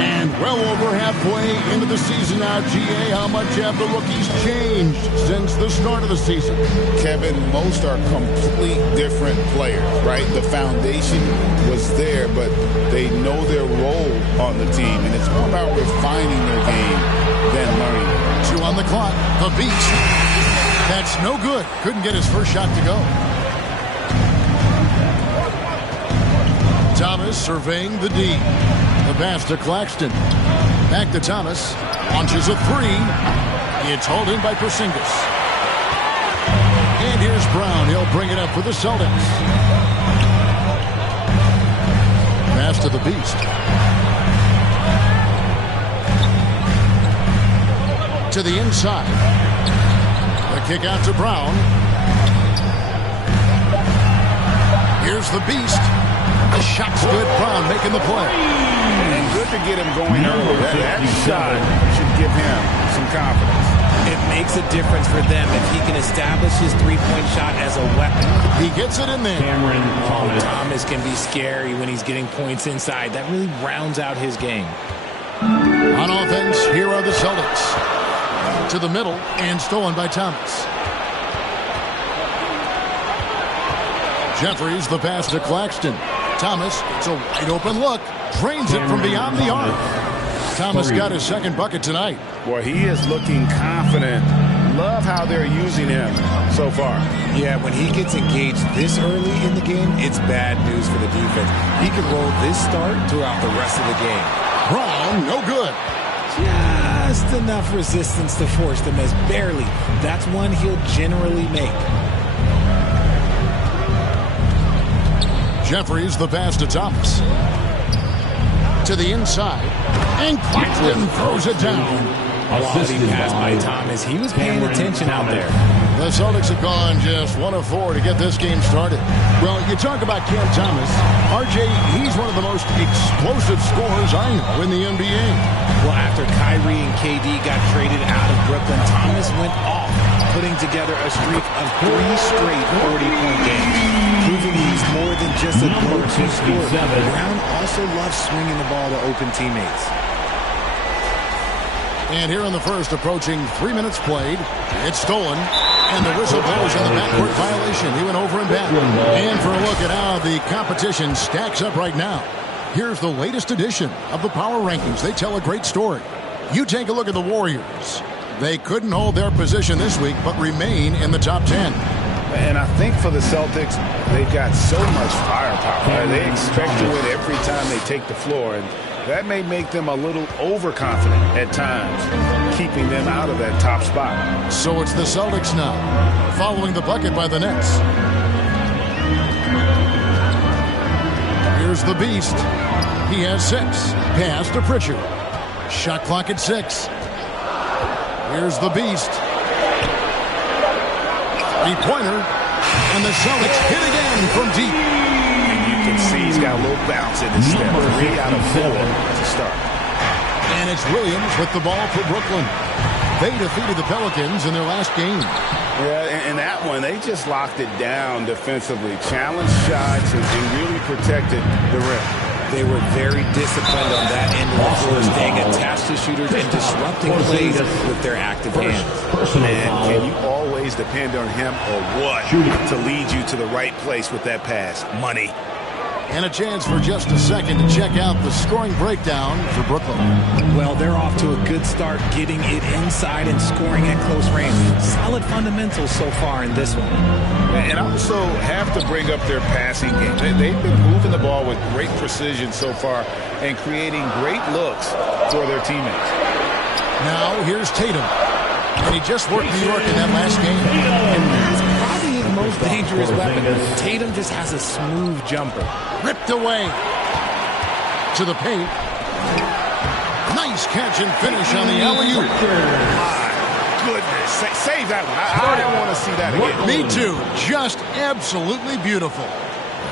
And well over halfway into the season now, GA, how much have the rookies changed since the start of the season? Kevin, most are completely different players, right? The foundation was there, but they know their role on the team, and it's more about refining their game than learning it. 2 on the clock, the Beast. That's no good. Couldn't get his first shot to go. Thomas surveying the D. The pass to Claxton. Back to Thomas. Launches a 3. It's hauled in by Porzingis. And here's Brown. He'll bring it up for the Celtics. Pass to the Beast. To the inside. The kick out to Brown. Here's the Beast. The shot's good. Brown making the play. And good to get him going early. That shot should give him some confidence. It makes a difference for them if he can establish his three-point shot as a weapon. He gets it in there. Thomas can be scary when he's getting points inside. That really rounds out his game. On offense, here are the Celtics. To the middle and stolen by Thomas. Jeffries, the pass to Claxton. Thomas, it's a wide open look. Drains it from beyond the arc. Thomas got his second bucket tonight. Boy, he is looking confident. Love how they're using him so far. Yeah, when he gets engaged this early in the game, it's bad news for the defense. He can roll this start throughout the rest of the game. Brown, no good. Just enough resistance to force them as barely. That's one he'll generally make. Jeffries, the pass to Thomas. To the inside. And Claxton throws it down. Quality pass by Thomas. He was paying attention out there. The Celtics have gone just 1 of 4 to get this game started. Well, you talk about Cam Thomas. RJ, he's one of the most explosive scorers I know in the NBA. Well, after Kyrie and KD got traded out of Brooklyn, Thomas went off, putting together a streak of 3 straight 40-point games, proving he's more than just a go-to scorer. Brown also loves swinging the ball to open teammates. And here in the first, approaching 3 minutes played, it's stolen, and the whistle blows in the backcourt violation. He went over and back. And for a look at how the competition stacks up right now, here's the latest edition of the Power Rankings. They tell a great story. You take a look at the Warriors. They couldn't hold their position this week, but remain in the top 10. And I think for the Celtics, they've got so much firepower. They expect to win every time they take the floor, and that may make them a little overconfident at times, keeping them out of that top spot. So it's the Celtics now, following the bucket by the Nets. Here's the Beast. He has 6. Pass to Pritchard. Shot clock at 6. Here's the Beast. 3-pointer. And the Celtics hit again from deep. You can see he's got a little bounce in his step. 3 out of 4 to start. And it's Williams with the ball for Brooklyn. They defeated the Pelicans in their last game. Yeah, in that one, they just locked it down defensively. Challenged shots and really protected the rim. They were very disciplined on that end of the floor, staying attached to shooters and disrupting plays with their active hands. And can you always depend on him or what to lead you to the right place with that pass? Money. And a chance for just a second to check out the scoring breakdown for Brooklyn. Well, they're off to a good start getting it inside and scoring at close range. Solid fundamentals so far in this one. And also have to bring up their passing game. They've been moving the ball with great precision so far and creating great looks for their teammates. Now here's Tatum. And he just worked New York in that last game. And that's probably his most dangerous weapon. Tatum just has a smooth jumper. Ripped away to the paint. Nice catch and finish on the alley-oop. My goodness. Save that one. I don't want to see that again. Me too. Just absolutely beautiful.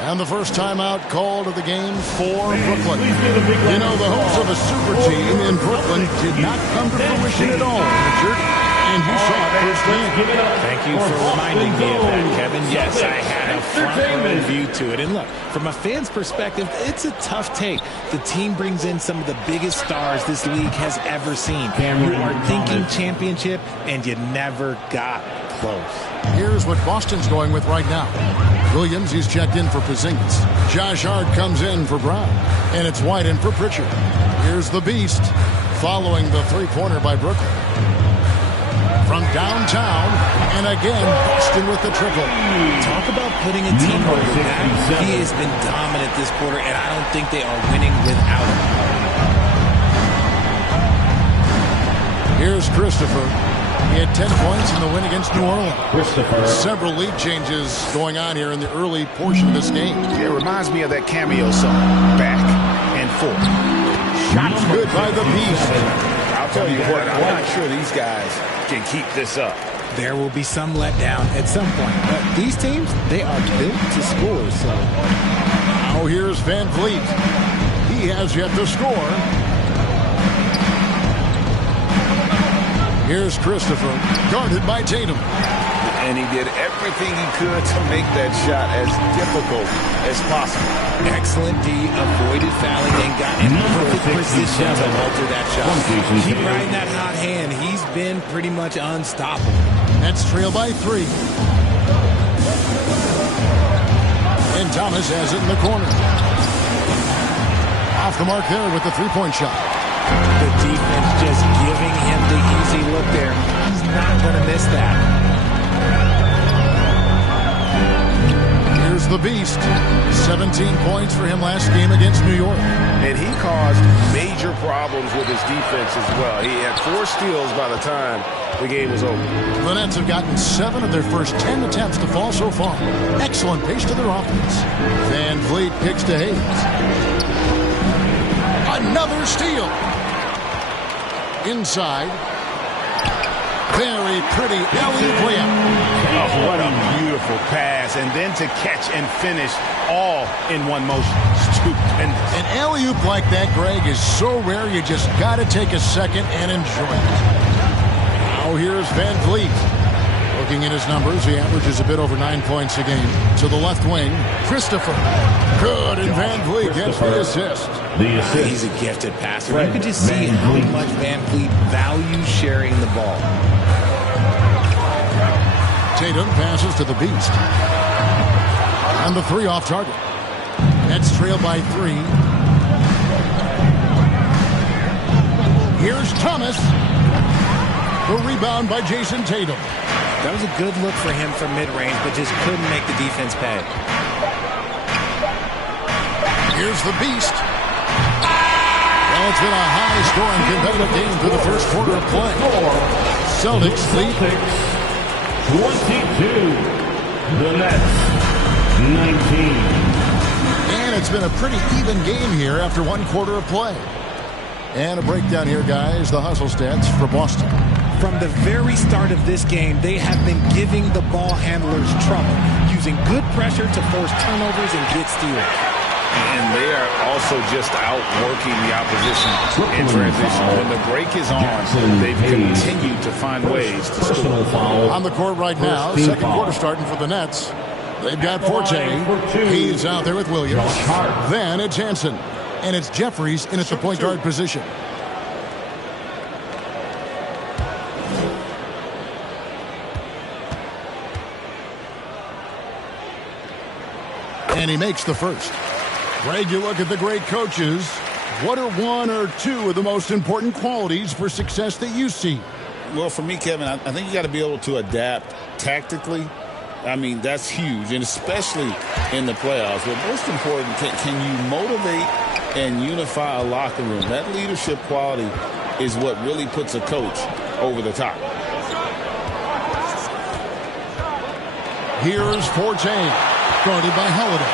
And the first timeout called of the game for Brooklyn. You know, the hopes of a super team in Brooklyn did not come to fruition at all, Richard. And you saw it firsthand. Thank you for reminding me of that, Kevin. Yes, I had a front-row view to it. And look, from a fan's perspective, it's a tough take. The team brings in some of the biggest stars this league has ever seen. You are thinking championship, and you never got close. Here's what Boston's going with right now. Williams, he's checked in for Porzingis. Josh Hart comes in for Brown. And it's White in for Pritchard. Here's the Beast, following the three-pointer by Brooklyn. From downtown, and again, Boston with the triple. Talk about putting a team over that. He has been dominant this quarter, and I don't think they are winning without him. Here's Christopher. He had 10 points in the win against New Orleans. Several lead changes going on here in the early portion of this game. It reminds me of that cameo song, Back and Forth. Shots good by the Beast. I'll tell you what, I'm not sure these guys can keep this up. There will be some letdown at some point. But these teams, they are built to score, so. Now here's Van Vliet. He has yet to score. Here's Christopher, guarded by Tatum. And he did everything he could to make that shot as difficult as possible. Excellent D, avoided fouling and got in perfect position to alter that shot. Keep riding that hot hand. He's been pretty much unstoppable. Nets trail by 3. And Thomas has it in the corner. Off the mark there with the three-point shot. The defense just giving him the easy look there. He's not going to miss that. Here's the Beast. 17 points for him last game against New York. And he caused major problems with his defense as well. He had 4 steals by the time the game was over. The Nets have gotten 7 of their first 10 attempts to fall so far. Excellent pace to their offense. Van Vliet kicks to Hayes. Another steal. Inside. Very pretty alley-oop layup. Oh, what a beautiful pass. And then to catch and finish all in one motion. Stupendous. An alley-oop like that, Greg, is so rare you just got to take a second and enjoy it. Now here's Van Vliet. Looking at his numbers, he averages a bit over 9 points a game. To the left wing, Christopher. Good, and Van Vliet gets the assist. He's a gifted passer. You can just see how much Van Vliet values sharing the ball. Tatum passes to the Beast. And the 3 off target. Nets trail by 3. Here's Thomas. The rebound by Jason Tatum. That was a good look for him from mid-range, but just couldn't make the defense pay. Here's the Beast. Well, it's been a high-scoring competitive game for the first quarter of play. Celtics lead 22. The Nets 19. And it's been a pretty even game here after 1 quarter of play. And a breakdown here, guys. The hustle stats for Boston. From the very start of this game, they have been giving the ball handlers trouble, using good pressure to force turnovers and get steals. And they are also just outworking the opposition in transition. When the break is on, they've continued to find ways to score. On the court right now, second quarter starting for the Nets. They've got Forte. He's out there with Williams. Then it's Hansen. And it's Jeffries in at the point guard position. And he makes the first. Greg, you look at the great coaches. What are 1 or 2 of the most important qualities for success that you see? Well, for me, Kevin, I think you got to be able to adapt tactically. I mean, that's huge, and especially in the playoffs. But most important, can you motivate and unify a locker room? That leadership quality is what really puts a coach over the top. Here's Forte, guarded by Holiday.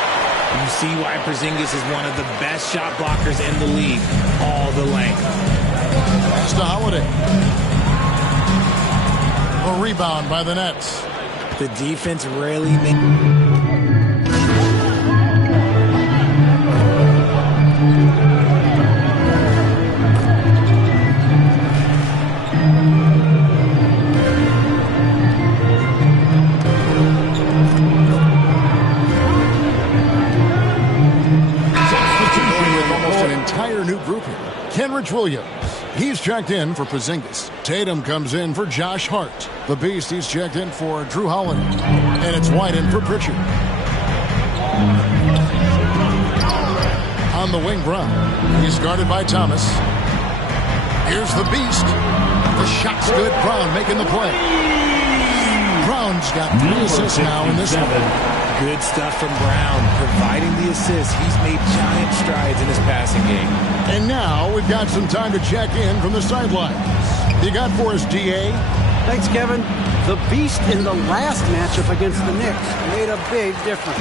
You see why Porzingis is one of the best shot blockers in the league. All the length. Pass to Holiday. A rebound by the Nets. The defense really made... Kenrich Williams. He's checked in for Porzingis. Tatum comes in for Josh Hart. The Beast, he's checked in for Drew Holiday. And it's White in for Pritchard. On the wing, Brown. He's guarded by Thomas. Here's the Beast. The shot's good. Brown making the play. Brown's got 3 assists now in this one. Good stuff from Brown, providing the assist. He's made giant strides in his passing game. And now we've got some time to check in from the sidelines. You got for us, DA? Thanks, Kevin. The Beast in the last matchup against the Knicks made a big difference.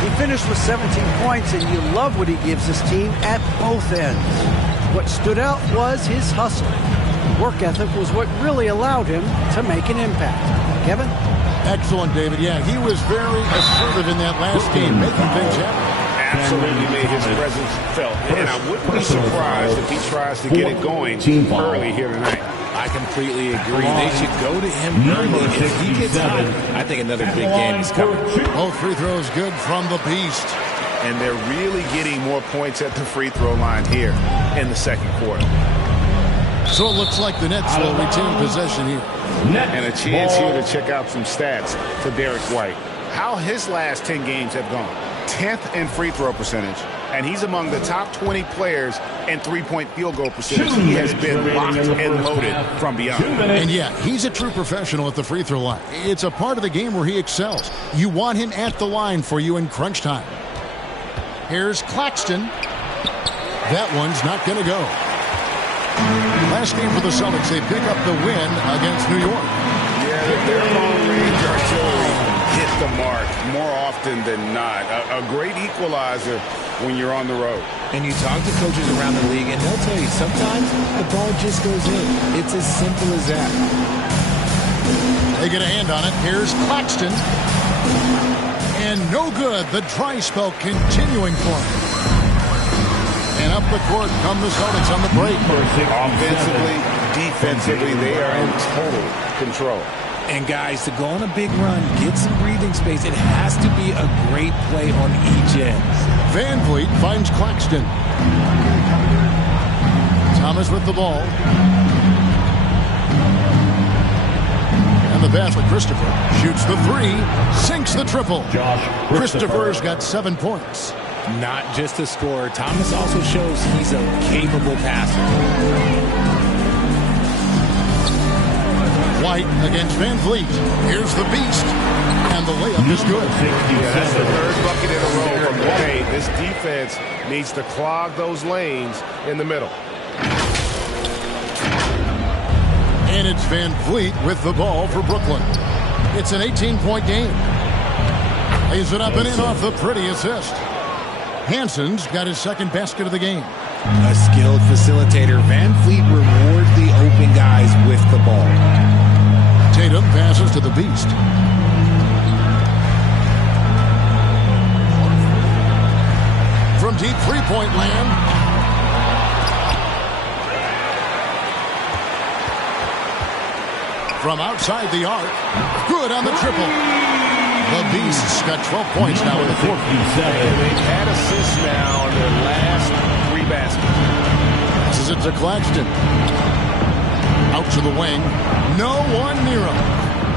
He finished with 17 points, and you love what he gives his team at both ends. What stood out was his hustle. Work ethic was what really allowed him to make an impact. Kevin? Excellent, David. Yeah, he was very assertive in that last game, making things happen. Absolutely made his presence felt. And I wouldn't be surprised if he tries to get it going early here tonight. I completely agree. They should go to him early. If he gets hot, I think another big game is coming. Both free throws good from the Beast. And they're really getting more points at the free throw line here in the second quarter. So it looks like the Nets will retain possession here. And a chance here to check out some stats for Derek White. How his last 10 games have gone. 10th in free throw percentage. And he's among the top 20 players in three-point field goal percentage. He has been locked and loaded from beyond. And yeah, he's a true professional at the free throw line. It's a part of the game where he excels. You want him at the line for you in crunch time. Here's Claxton. That one's not going to go. Last game for the Celtics, they pick up the win against New York. Yeah, their long-range artillery hit the mark more often than not. A great equalizer when you're on the road. And you talk to coaches around the league, and they'll tell you sometimes the ball just goes in. It's as simple as that. They get a hand on it. Here's Claxton. And no good. The dry spell continuing for him. And up the court come the Celtics on the break. Offensively, defensively, they are in total control. And guys, to go on a big run, get some breathing space, it has to be a great play on each end. Van Vliet finds Claxton. Thomas with the ball. And the pass with Christopher. Shoots the three. Sinks the triple. Christopher's got 7 points. Not just a scorer. Thomas also shows he's a capable passer. White against Van Vliet. Here's the Beast. And the layup is good. Yeah, that's the third bucket in a row from White. This defense needs to clog those lanes in the middle. And it's Van Vliet with the ball for Brooklyn. It's an 18-point game. Lays it up and in off the pretty assist. Hanson's got his second basket of the game. A skilled facilitator. Van Vliet rewards the open guys with the ball. Tatum passes to the Beast. From deep three-point land. From outside the arc. Good on the triple. The Beast's got 12 points now with a 47. They've had assists now in their last 3 baskets. This is it to Claxton. Out to the wing. No one near him.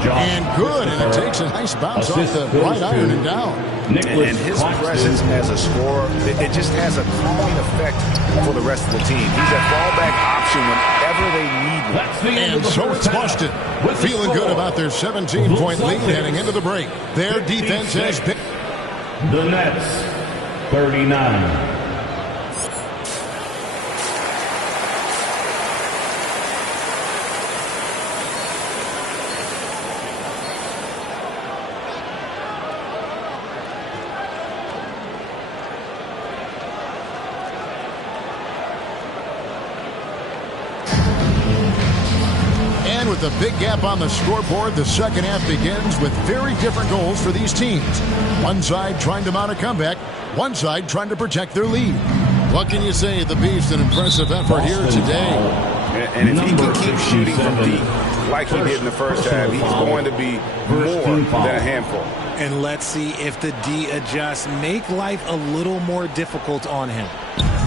And good, and it takes a nice bounce off the right iron and down. And his presence as a scorer, it just has a calming effect for the rest of the team. He's a fallback option whenever they need one. And so it's Boston, feeling good about their 17-point lead heading into the break. Their defense has been... The Nets, 39. With a big gap on the scoreboard, the second half begins with very different goals for these teams. One side trying to mount a comeback, one side trying to protect their lead. What can you say? The Beast, an impressive effort here today. And if he can keep shooting from deep like he did in the first half, he's going to be more than a handful. And let's see if the D adjusts, make life a little more difficult on him.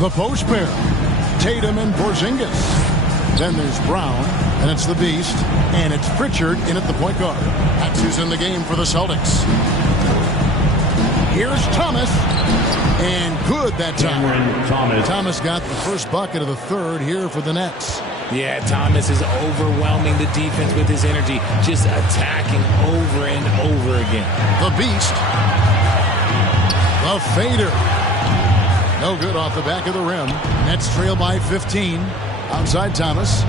The post pair, Tatum and Porzingis. Then there's Brown, and it's the Beast, and it's Pritchard in at the point guard. That's who's in the game for the Celtics. Here's Thomas, and good that time. Thomas got the first bucket of the third here for the Nets. Yeah, Thomas is overwhelming the defense with his energy, just attacking over and over again. The Beast, the fader. No good off the back of the rim. Nets trail by 15. Outside Thomas.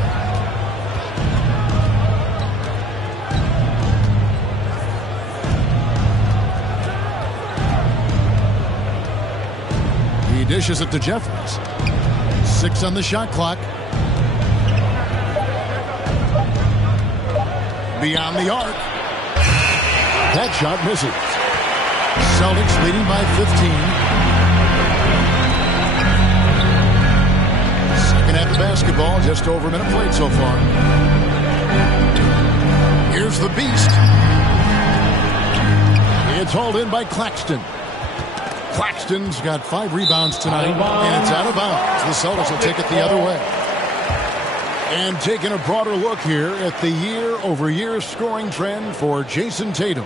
Dishes it to Jeffries. 6 on the shot clock. Beyond the arc. That shot misses. Celtics leading by 15. Second half of basketball, just over a minute played so far. Here's the Beast. It's hauled in by Claxton. Claxton's got 5 rebounds tonight, and it's out of bounds. The Celtics will take it the other way. And taking a broader look here at the year-over-year scoring trend for Jason Tatum.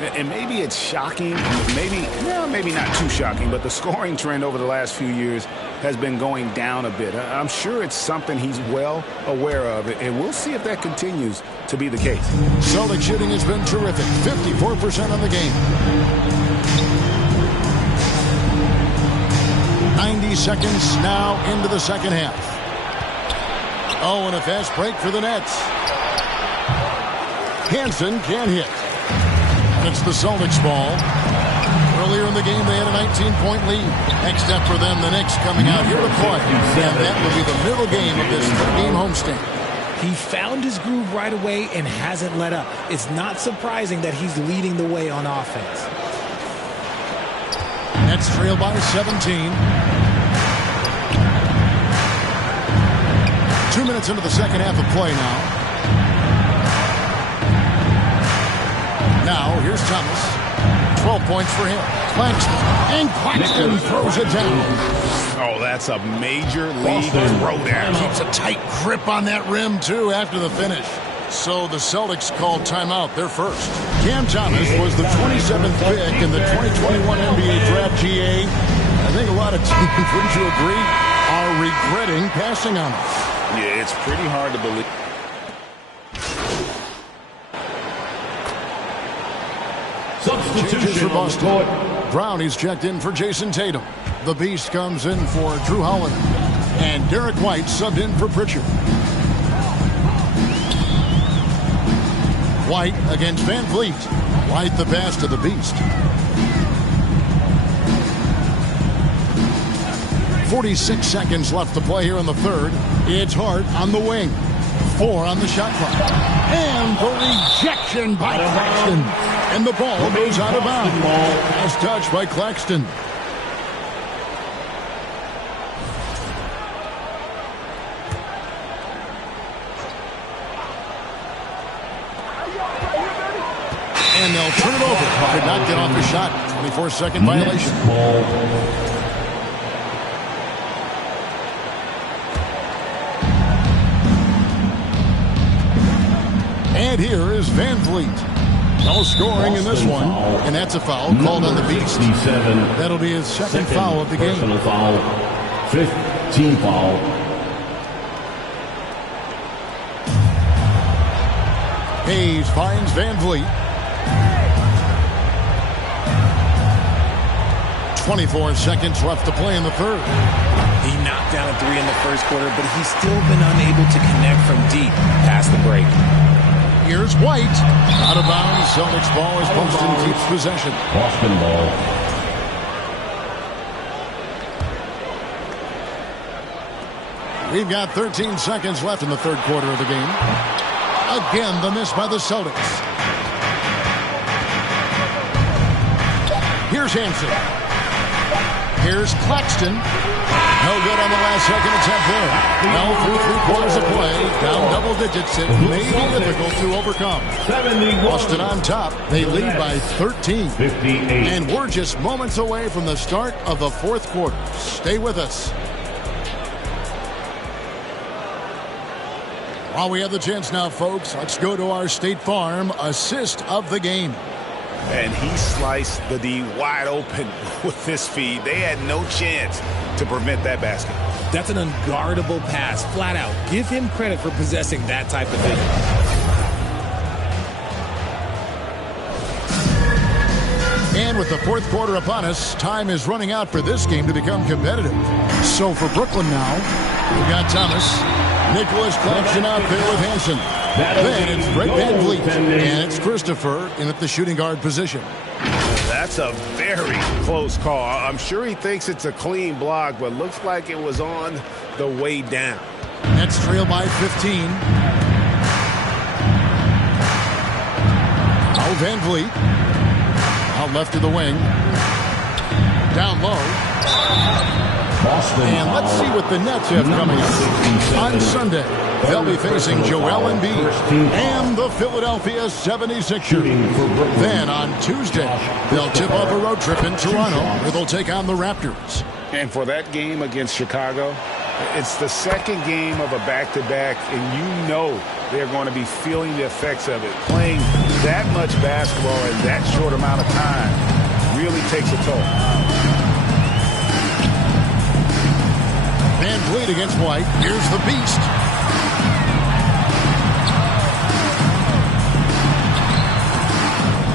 And maybe it's shocking, maybe not too shocking, but the scoring trend over the last few years has been going down a bit. I'm sure it's something he's well aware of, and we'll see if that continues to be the case. Celtic shooting has been terrific, 54% on the game. 90 seconds now into the second half. Oh, and a fast break for the Nets. Hansen can't hit. It's the Celtics ball. Earlier in the game, they had a 19-point lead. Next step for them, the Knicks coming out here to play. And that will be the middle game of this 3-game homestand. He found his groove right away and hasn't let up. It's not surprising that he's leading the way on offense. Nets trail by 17. 2 minutes into the second half of play now. Now, here's Thomas. 12 points for him. Claxton. And Claxton throws it down. Oh, that's a major league throwdown. Keeps a tight grip on that rim, too, after the finish. So the Celtics called timeout. They're first. Cam Thomas was the 27th pick in the 2021 NBA Draft GA. I think a lot of teams, wouldn't you agree, are regretting passing on him. Yeah, it's pretty hard to believe. Substitution for Boston. Brownie's checked in for Jason Tatum. The Beast comes in for Drew Holiday. And Derek White subbed in for Pritchard. White against Van Vliet. White the pass to the Beast. 46 seconds left to play here in the third. It's Hart on the wing. 4 on the shot clock. And the rejection by Claxton. And the ball goes out of bounds. Nice touch by Claxton. And they'll turn it over. Could not get off the shot. 24-second violation. And here is Van Vliet. No scoring in this one. And that's a foul called on the Beast. That'll be his second foul of the game. Personal foul. 5th team foul. Hayes finds Van Vliet. 24 seconds left to play in the third. He knocked down a 3 in the first quarter, but he's still been unable to connect from deep past the break. Here's White. Out of bounds. Celtics ball as Boston keeps possession. Boston ball. We've got 13 seconds left in the third quarter of the game. Again, the miss by the Celtics. Here's Hansen. Here's Claxton. No good on the last second attempt there. Now through 3 quarters of play. Down double digits. It may be difficult to overcome. Boston on top. They lead by 13. 58. And we're just moments away from the start of the fourth quarter. Stay with us. While we have the chance now, folks, let's go to our State Farm assist of the game. And he sliced the D wide open with this feed. They had no chance to prevent that basket. That's an unguardable pass, flat out. Give him credit for possessing that type of vision. And with the fourth quarter upon us, time is running out for this game to become competitive. So for Brooklyn now, we've got Thomas, Nicholas Claxton out there with Hansen. Then it's Brett Van Vliet, and it's Christopher in at the shooting guard position. That's That's a very close call. I'm sure he thinks it's a clean block, but looks like it was on the way down. Nets trail by 15. Oh, Van Vliet. Out left to the wing. Down low. And let's see what the Nets have coming up. On Sunday, they'll be facing Joel Embiid and the Philadelphia 76ers. Then on Tuesday, they'll tip off a road trip in Toronto where they'll take on the Raptors. And for that game against Chicago, it's the second game of a back-to-back, and you know they're going to be feeling the effects of it. Playing that much basketball in that short amount of time really takes a toll. Van Vliet against White. Here's the beast.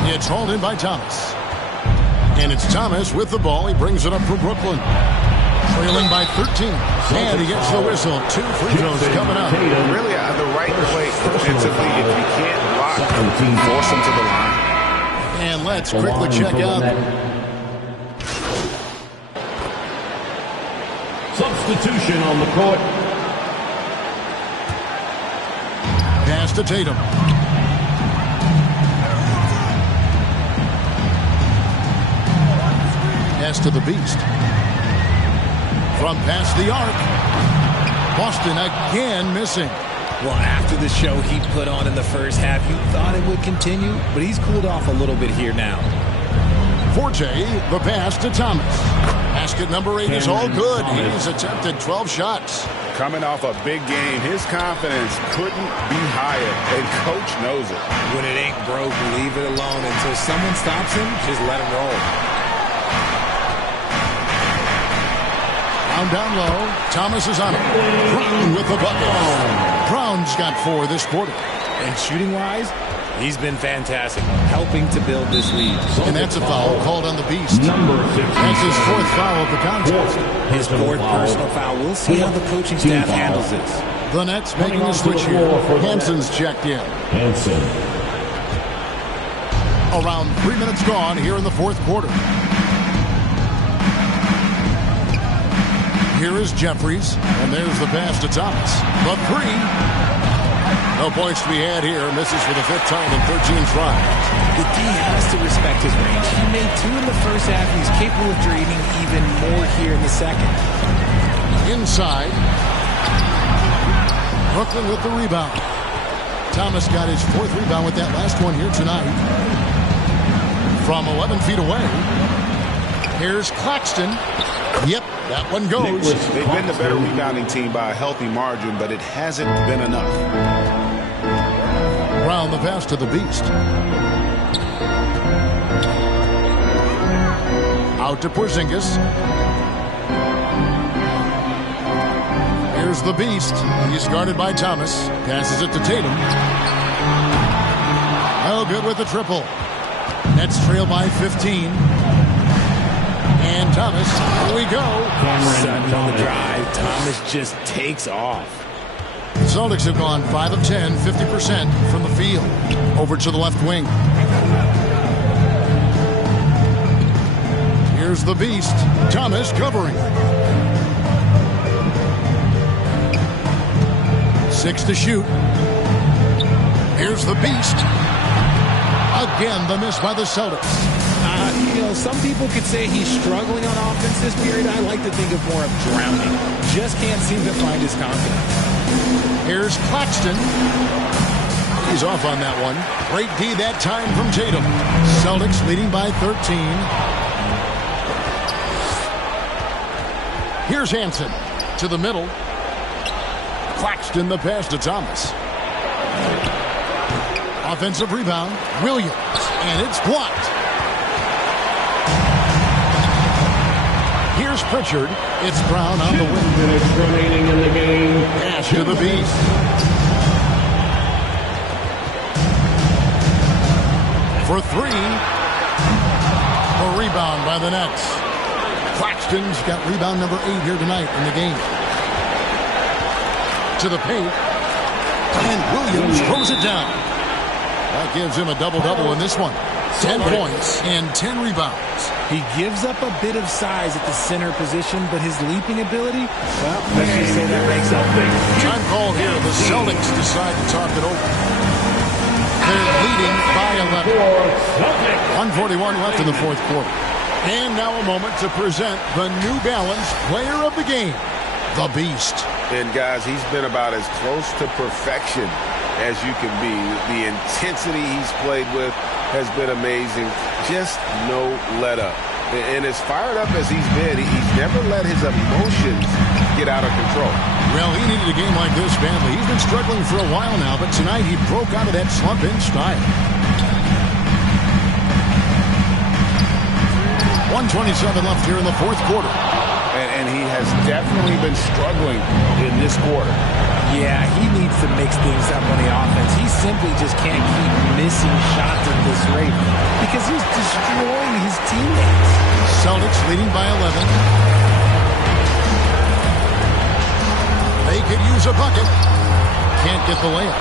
It's hauled in by Thomas. And it's Thomas with the ball. He brings it up for Brooklyn. Trailing by 13. And he gets the whistle. 2 free throws coming up. Really at the right place defensively. If you can't block, force them to the line. And let's quickly check out. Substitution on the court. Pass to Tatum. Pass to the beast. From past the arc. Boston again missing. Well, after the show he put on in the first half, you thought it would continue, but he's cooled off a little bit here now. Forte, the pass to Thomas. Basket number 8 is all good. He's attempted 12 shots. Coming off a big game, his confidence couldn't be higher, and coach knows it. When it ain't broke, leave it alone. Until someone stops him, just let him roll. Down low. Thomas is on it. Brown with the bucket. Brown's got 4 this quarter. And shooting-wise, he's been fantastic, helping to build this lead. And that's a foul called on the beast. That's his 4th foul of the contest. His 4th personal foul. We'll see how the coaching staff handles this. The Nets making a switch here. Hanson's checked in. Hanson. Around 3 minutes gone here in the 4th quarter. Here is Jeffries, and there's the pass to Thomas. The 3. No points to be had here. Misses for the 5th time in 13 tries. The D has to respect his range. He made 2 in the first half, and he's capable of draining even more here in the second. Inside. Brooklyn with the rebound. Thomas got his 4th rebound with that last one here tonight. From 11 feet away. Here's Claxton. Yep, that one goes. They've been the better rebounding team by a healthy margin, but it hasn't been enough. Brown the pass to the beast. Out to Porzingis. Here's the beast. He's guarded by Thomas. Passes it to Tatum. Oh, good with the triple. Nets trail by 15. And Thomas, here we go. Sutton on the drive. Thomas just takes off. The Celtics have gone 5 of 10, 50% from the field. Over to the left wing. Here's the beast. Thomas covering. 6 to shoot. Here's the beast. Again, the miss by the Celtics. Some people could say he's struggling on offense this period. I like to think of more of drowning. Just can't seem to find his confidence. Here's Claxton. He's off on that one. Great D that time from Tatum. Celtics leading by 13. Here's Hanson to the middle. Claxton the pass to Thomas. Offensive rebound. Williams. And it's blocked. Here's Pritchard. It's Brown on the wing. 2 minutes remaining in the game. Pass to the beast. For 3. A rebound by the Nets. Claxton's got rebound number 8 here tonight in the game. To the paint. And Williams throws it down. That gives him a double-double in this one. 10 points and 10 rebounds. He gives up a bit of size at the center position, but his leaping ability, well, let's just say that makes up. Time call here. The Celtics decide to talk it over. They're leading by 11. 141 left in the fourth quarter. And now a moment to present the New Balance Player of the Game, the Beast. And guys, he's been about as close to perfection as you can be. The intensity he's played with has been amazing. Just no let up. And as fired up as he's been, he's never let his emotions get out of control. Well, he needed a game like this badly. He's been struggling for a while now, but tonight he broke out of that slump in style. 1:27 left here in the fourth quarter. And he has definitely been struggling in this quarter. Yeah, he needs to mix things up on the offense. He simply just can't keep missing shots at this rate because he's destroying his teammates. Celtics leading by 11. They could use a bucket. Can't get the layup.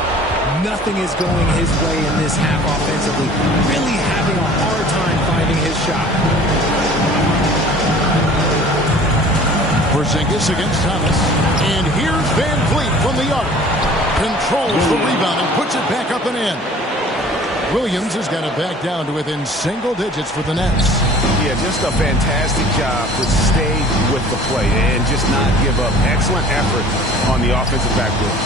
Nothing is going his way in this half offensively. Really having a hard time finding his shot. Porzingis against Thomas. And here's Van Vliet from the arc. Controls the rebound and puts it back up and in. Williams has got it back down to within single digits for the Nets. Yeah, just a fantastic job to stay with the play and just not give up. Excellent effort on the offensive backboard.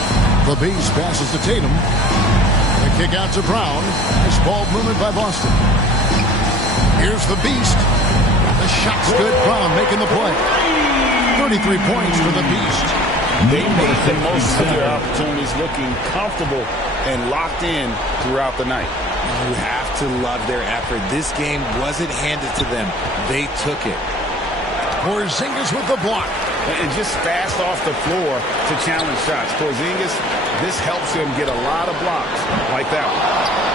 The Beast passes to Tatum. The kick out to Brown. Nice ball movement by Boston. Here's the Beast. The shot's good. Brown making the play. 33 points for the Beast. They made the most of their opportunities, looking comfortable and locked in throughout the night. You have to love their effort. This game wasn't handed to them. They took it. Porzingis with the block. And just fast off the floor to challenge shots. Porzingis, this helps him get a lot of blocks like that one.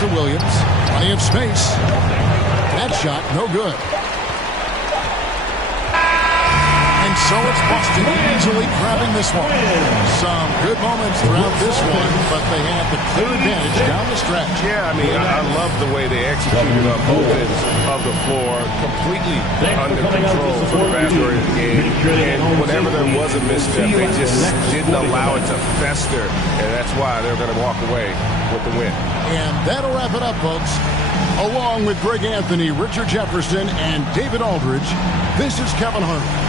To Williams. Plenty of space. That shot, no good. And so it's Boston easily grabbing this one. Some good moments throughout this one, but they had the clear advantage down the stretch. Yeah, I mean, I love the way they executed on both ends of the floor. Completely under control for the vast majority of the game. And whenever there was a misstep, they just didn't allow it to fester. And that's why they're going to walk away with the win. And that'll wrap it up, folks. Along with Greg Anthony, Richard Jefferson, and David Aldridge, this is Kevin Hart.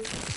it.